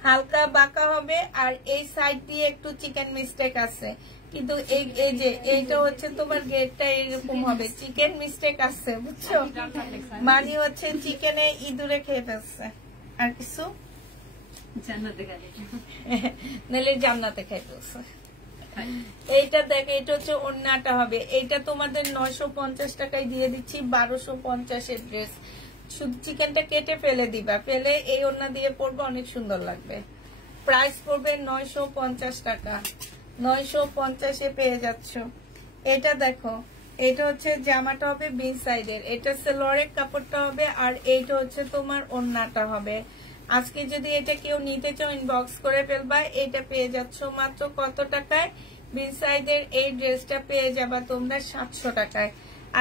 হালকা বাঁকা হবে আর এই সাইড দিয়ে একটু চিকেন মিস্টেক আছে, কিন্তু এই যে এইটা হচ্ছে তোমার গেটটা এরকম হবে, চিকেন মিস্টেক আছে, বুঝছো? মানে হচ্ছে চিকেনে ইঁদুরে খেয়ে ফেলছে। আর কিছু নাহলে জান্নাতে খাই ফেলছে। এইটা দেখো, এটা হচ্ছে ওড়নাটা হবে। এইটা তোমাদের 950 টাকায় দিয়ে দিচ্ছি। 1250 ড্রেস। শুধু চিকেনটা কেটে ফেলে দিবা, ফেলে এই ওড়না দিয়ে পরবে, অনেক সুন্দর লাগবে। প্রাইস পড়বে 950 টাকা। 950 পেয়ে যাচ্ছ। এটা দেখো, এটা হচ্ছে জামাটা হবে বি সাইডের, এটা সেলোয়ারের কাপড়টা হবে আর এইটা হচ্ছে তোমার ওড়নাটা হবে। আজকে যদি এটা কেউ নিতে চাও ইনবক্স করে ফেলবা। এটা পেয়ে যাচ্ছ মাত্র কত টাকায়? বি সাইডের এই ড্রেসটা পেয়ে যাবা তোমরা 700 টাকায়।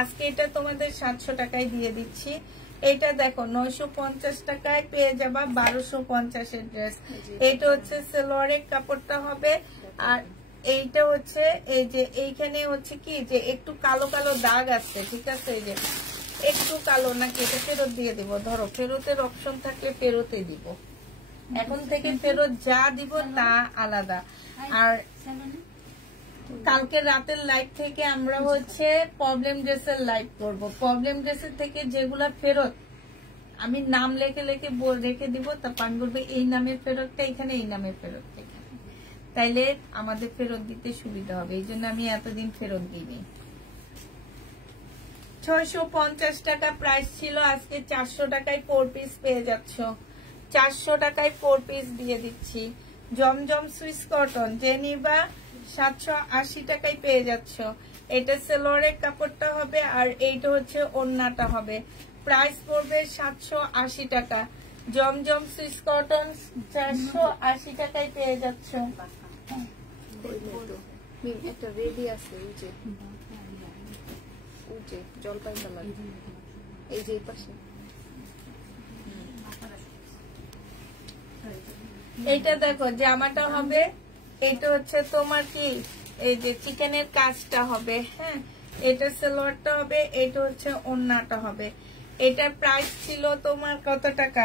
আজকে এটা তোমাদের 700 টাকায় দিয়ে দিচ্ছি। এটা দেখো, 950 টাকায় পেয়ে যাবা 1250 ড্রেস। এটা হচ্ছে সেলোয়ারের কাপড়টা হবে আর এইটা হচ্ছে এই যে এইখানে হচ্ছে কি যে একটু কালো কালো দাগ আছে, ঠিক আছে? এই যে একটু কালো, নাকি এটা ফেরত দিয়ে দিব? ধরো, ফেরতের অপশন থাকলে ফেরতে দিব। এখন থেকে ফেরত যা দিব তা আলাদা। আর কালকে রাতের লাইভ থেকে আমরা হচ্ছে প্রবলেম ড্রেসের লাইভ করব। প্রবলেম ড্রেসের থেকে যেগুলা ফেরত আমি নাম লেখে রেখে দিব, তারপর আমি বলবো এই নামের ফেরতটা এখানে, এই নামের ফেরতটা এখানে, তাইলে আমাদের ফেরত দিতে সুবিধা হবে। এই জন্য আমি এতদিন ফেরত দিইনি। 650 টাকা প্রাইস ছিল, আজকে 400 টাকায় 4 পিস পেয়ে যাচ্ছ। 400 টাকায় 4 পিস দিয়ে দিচ্ছি। জমজম সুইস কটন যে নিবা 780 টাকায় পেয়ে যাচ্ছ। এটা সেলোয়ারের কাপড়টা হবে আর এইটা হচ্ছে ওড়নাটা হবে। প্রাইস পড়বে 780 টাকা। জমজম সুইস কটন 480 টাকায় পেয়ে যাচ্ছ। একটা রেডি আছে, ওই যে জলপাই কালার, এই যে পাশে। এইটা দেখো, জামাটা হবে, এটা হচ্ছে তোমার কি এই যে চিকেনের কাজটা হবে। হ্যাঁ, এটা সেলোয়ারটা হবে, এটা হচ্ছে ওড়নাটা হবে। এটার প্রাইস ছিল তোমার কত টাকা?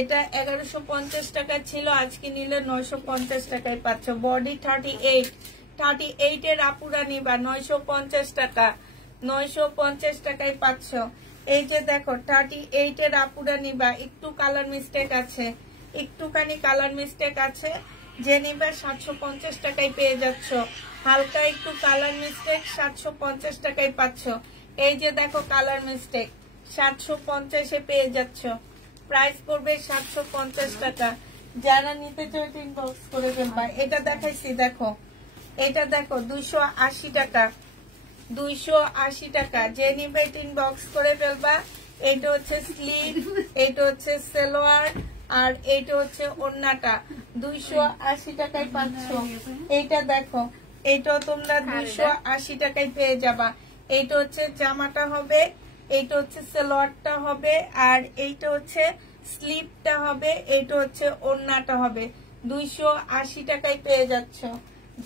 এটা 1150 টাকা ছিল, আজকে নিলে 950 টাকায় পাচ্ছ। বডি 38 এর আপুরা নিবা 950 টাকা। 950 টাকায় পাচ্ছ। এই যে দেখো, 38 এর আপুরা নিবা, একটু কালার মিস্টেক আছে, একটুখানি কালার মিস্টেক আছে, যে নিবা 750 টাকায় পেয়ে যাচ্ছ। হালকা একটু কালার মিস্টেক, 750 টাকায় পাচ্ছ। এই যে দেখো কালার মিস্টেক, 750 পেয়ে যাচ্ছ। প্রাইস পড়বে 750 টাকা। যারা নিতে চাও ইনবক্স করে ফেলবা। এটা দেখাইছি, দেখো, এটা দেখো 280 টাকা। 280 টাকা। যে নিবে ইনবক্স করে ফেলবা। এটা হচ্ছে স্লিভ, এটা হচ্ছে সেলোয়ার আর এইটা হচ্ছে ওড়নাটা 280 টাকায় পাচ্ছ। এইটা দেখো, এইটাও তোমরা 280 টাকায় পেয়ে যাবা। এইটা হচ্ছে জামাটা হবে, এইটা হচ্ছে সালোয়ারটা হবে, আর এইটা হচ্ছে স্লিপটা হবে, এইটা হচ্ছে ওড়নাটা হবে। 280 টাকায় পেয়ে যাচ্ছ।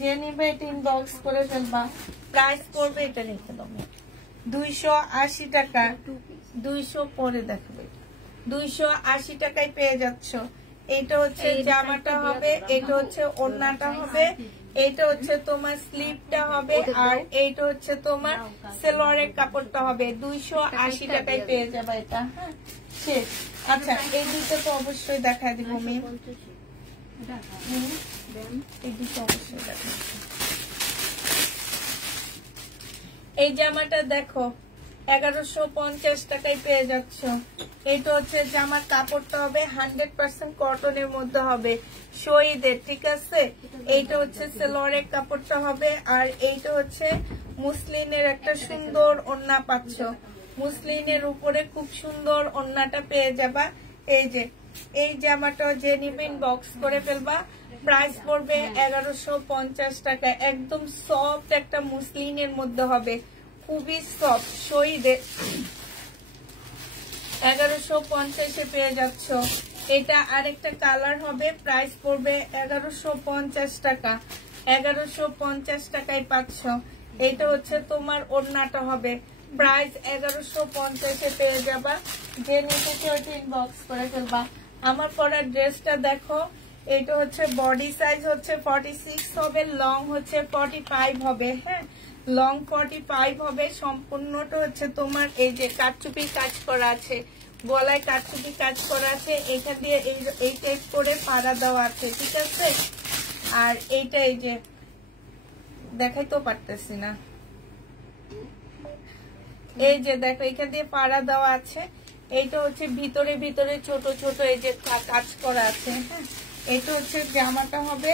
যে নিবে এটা ইনবক্স করে ফেলবা। প্রাইস পড়বে, এটা রেখে দেবো 280 টাকা। 200 পরে দেখবে, 280 টাকায় পেয়ে যাচ্ছ। এইটা হচ্ছে জামাটা হবে, এটা হচ্ছে ওড়নাটা হবে, এইটা হচ্ছে তোমার স্লিপটা হবে, আর এইটা হচ্ছে তোমার সালোয়ারের কাপড়টা হবে। 280 টাকায় পেয়ে যাবে এটা। হ্যাঁ শেষ। আচ্ছা এই দুটো তো অবশ্যই দেখায় দিব মিম, এই দুটো অবশ্যই দেখায়। এই জামাটা দেখো 1150 টাকায় পেয়ে যাচ্ছ। এটা হচ্ছে জামার কাপড়টা হবে 100% কটনের মধ্যে হবে, শহীদের, ঠিক আছে। এইটা হচ্ছে সালোয়ারের কাপড়টা হবে, আর এইটা হচ্ছে মুসলিনের একটা সুন্দর ওড়না পাচ্ছ। মুসলিনের উপরে খুব সুন্দর ওড়নাটা পেয়ে যাবা। এই যে এই জামাটা যে নিবেন বক্স করে ফেলবা। প্রাইস পড়বে 1150 টাকা। একদম সফট একটা মুসলিনের মধ্যে হবে, খুবই সফট, শহীদে 1150-এ পেয়ে যাচ্ছ। এটা আরেকটা কালার হবে, প্রাইস পড়বে 1150 টাকা। 1150 টাকায় পাচ্ছ। এটা হচ্ছে তোমার ওড়নাটা হবে, প্রাইস 1150-এ পেয়ে যাবা। যে নিতে ইনবক্স করে ফেলবা। আমার পরা ড্রেসটা দেখো, এটা হচ্ছে বডি সাইজ হচ্ছে 46 হবে, লং হচ্ছে 45 হবে। হ্যাঁ লং 45 হবে। সম্পূর্ণটা হচ্ছে তোমার এই যে কাটচুপি কাজ করা আছে, গলায় কাটচুপি কাজ করা আছে, এখান দিয়ে এই টাইপ করে পাড়া দেওয়া আছে, ঠিক আছে। আর এইটা এই যে দেখাই তো পারতেছি না, এই যে দেখো এখান দিয়ে পাড়া দেওয়া আছে। এইটা হচ্ছে ভিতরে ভিতরে ছোট ছোট এই যে কাজ করা আছে। হ্যাঁ এটা হচ্ছে জামাটা হবে,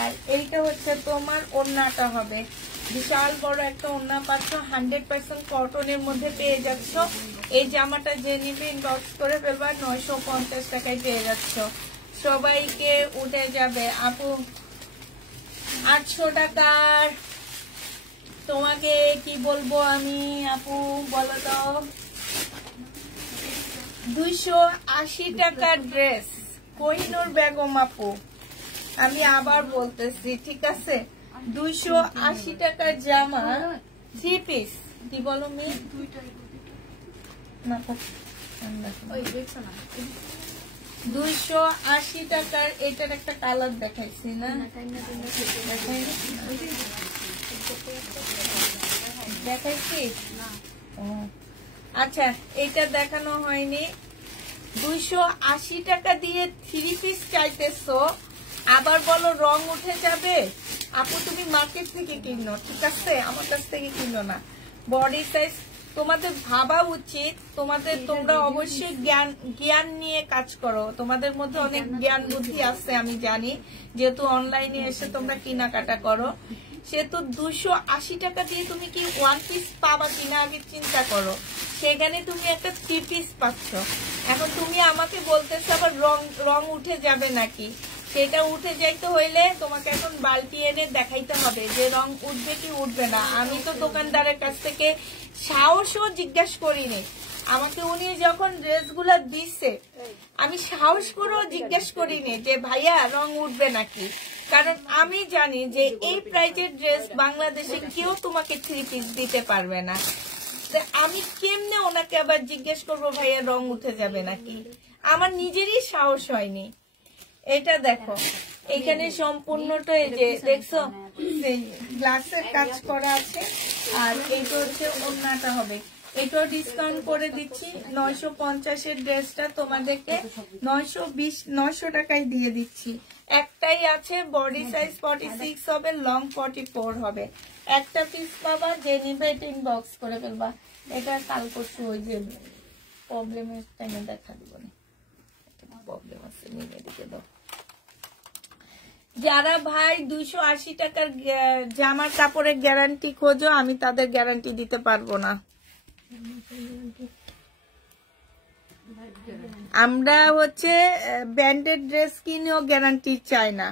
আর এইটা হচ্ছে তোমার ওড়নাটা হবে। বিশাল বড় একটা ওড়না পাচ্ছ, 100% কটনের মধ্যে পেয়ে যাচ্ছ। এই জামাটা যে নিবে ইনবক্স করে ফেলবা, 950 টাকায় পেয়ে যাচ্ছ। সবাইকে উঠে যাবে আপু 800 টাকার। তোমাকে কি বলবো আমি আপু, বলো তো। 280 টাকার ড্রেস, কোহিনুর বেগম আপু, আমি আবার বলতেছি, ঠিক আছে। 280 টাকার জামা 3 পিস, কি বলো মি? না 280 টাকার। এটার একটা কালার দেখাইছি না, দেখাইছি। আচ্ছা এটা দেখানো হয়নি। 280 টাকা দিয়ে 3 পিস চাইতেছো, আবার বলো রং উঠে যাবে। আপু তুমি মার্কেট থেকে কিনো, ঠিক আছে, আমার কাছ থেকে কিনো না। বডি সাইজ তোমাদের ভাবা উচিত, তোমরা অবশ্যই জ্ঞান নিয়ে কাজ করো। তোমাদের মধ্যে অনেক জ্ঞান বুদ্ধি আছে আমি জানি, যেহেতু অনলাইনে এসে তোমরা কেনাকাটা করো। সেহেতু 280 টাকা দিয়ে তুমি কি 1 পিস পাবা কিনা আগে চিন্তা করো। সেখানে তুমি একটা 3 পিস পাচ্ছ। এখন তুমি আমাকে বলতেছো আবার রং উঠে যাবে নাকি। সেটা উঠে যাইতে হইলে তোমাকে এখন বালতি এনে দেখাইতে হবে যে রং উঠবে কি উঠবে না। আমি তো দোকানদারের কাছ থেকে সাহসও জিজ্ঞাসা করিনি। আমাকে উনি যখন ড্রেসগুলা দিচ্ছে, আমি সাহস করেও জিজ্ঞেস করিনি যে ভাইয়া রং উঠবে নাকি। কারণ আমি জানি যে এই প্রাইজের ড্রেস বাংলাদেশে কেউ তোমাকে 3 পিস দিতে পারবে না। আমি কেমনে ওনাকে আবার জিজ্ঞেস করবো ভাইয়া রং উঠে যাবে নাকি, আমার নিজেরই সাহস হয়নি। এটা দেখো এখানে সম্পূর্ণটা এই যে দেখছো গ্লাসের কাজ করা আছে, আর এইটা হচ্ছে ওড়নাটা হবে। এটাও ডিসকাউন্ট করে দিচ্ছি। 950-এর ড্রেসটা তোমাদেরকে 920 টাকায় দিয়ে দিচ্ছি। একটাই আছে, বডি সাইজ 46 হবে, লং 44 হবে। একটা পিস পাবা, যে নিবে এটা ইনবক্স করে ফেলবা। এটা কাল পরশু ওই যে প্রবলেমের টাইমে দেখা দিব না, প্রবলেম আছে নিয়ে দিকে দাও। যারা ভাই 280 টাকার জামার কাপড়ের গ্যারান্টি খোঁজো, আমি তাদের গ্যারান্টি দিতে পারবো না। আমরা হচ্ছে ব্র্যান্ডেড ড্রেস কিনেও গ্যারান্টি চাই না,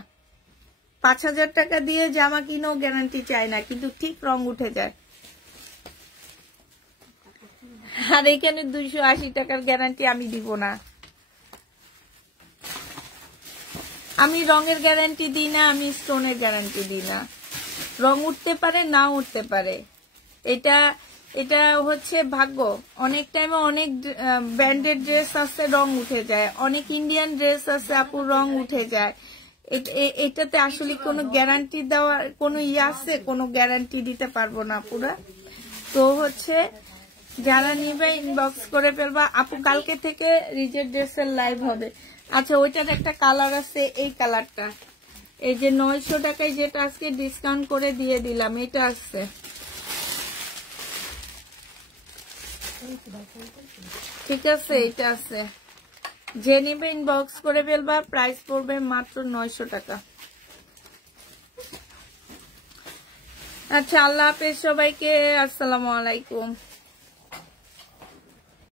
5,000 টাকা দিয়ে জামা কিনেও গ্যারান্টি চাই না, কিন্তু ঠিক রং উঠে যায়। আর এখানে 280 টাকার গ্যারান্টি আমি দিব না। আমি রঙের গ্যারান্টি দিই না, আমি স্টোনের গ্যারান্টি দিই না। রং উঠতে পারে, না উঠতে পারে, এটা এটা হচ্ছে ভাগ্য। অনেক টাইমে অনেক ব্র্যান্ডেড ড্রেস আছে রং উঠে যায়, অনেক ইন্ডিয়ান ড্রেস আছে আপু রং উঠে যায়। এটাতে আসলে কোনো গ্যারান্টি দেওয়ার কোনো আছে? কোনো গ্যারান্টি দিতে পারবো না পুরা। তো হচ্ছে যারা নিবে ইনবক্স করে ফেলবা। আপু কালকে থেকে রিজের ড্রেসের লাইভ হবে। আচ্ছা, ওইটার একটা কালার আছে, এই কালারটা, এই যে 900 টাকায় যেটা আজকে ডিসকাউন্ট করে দিয়ে দিলাম, এটা আসছে। ঠিক আছে, এটা আছে, যে নিবে ইনবক্স করে ফেলবা। প্রাইস পড়বে মাত্র 900 টাকা। আচ্ছা, আল্লাহ হাফেজ সবাইকে, আসসালামু আলাইকুম।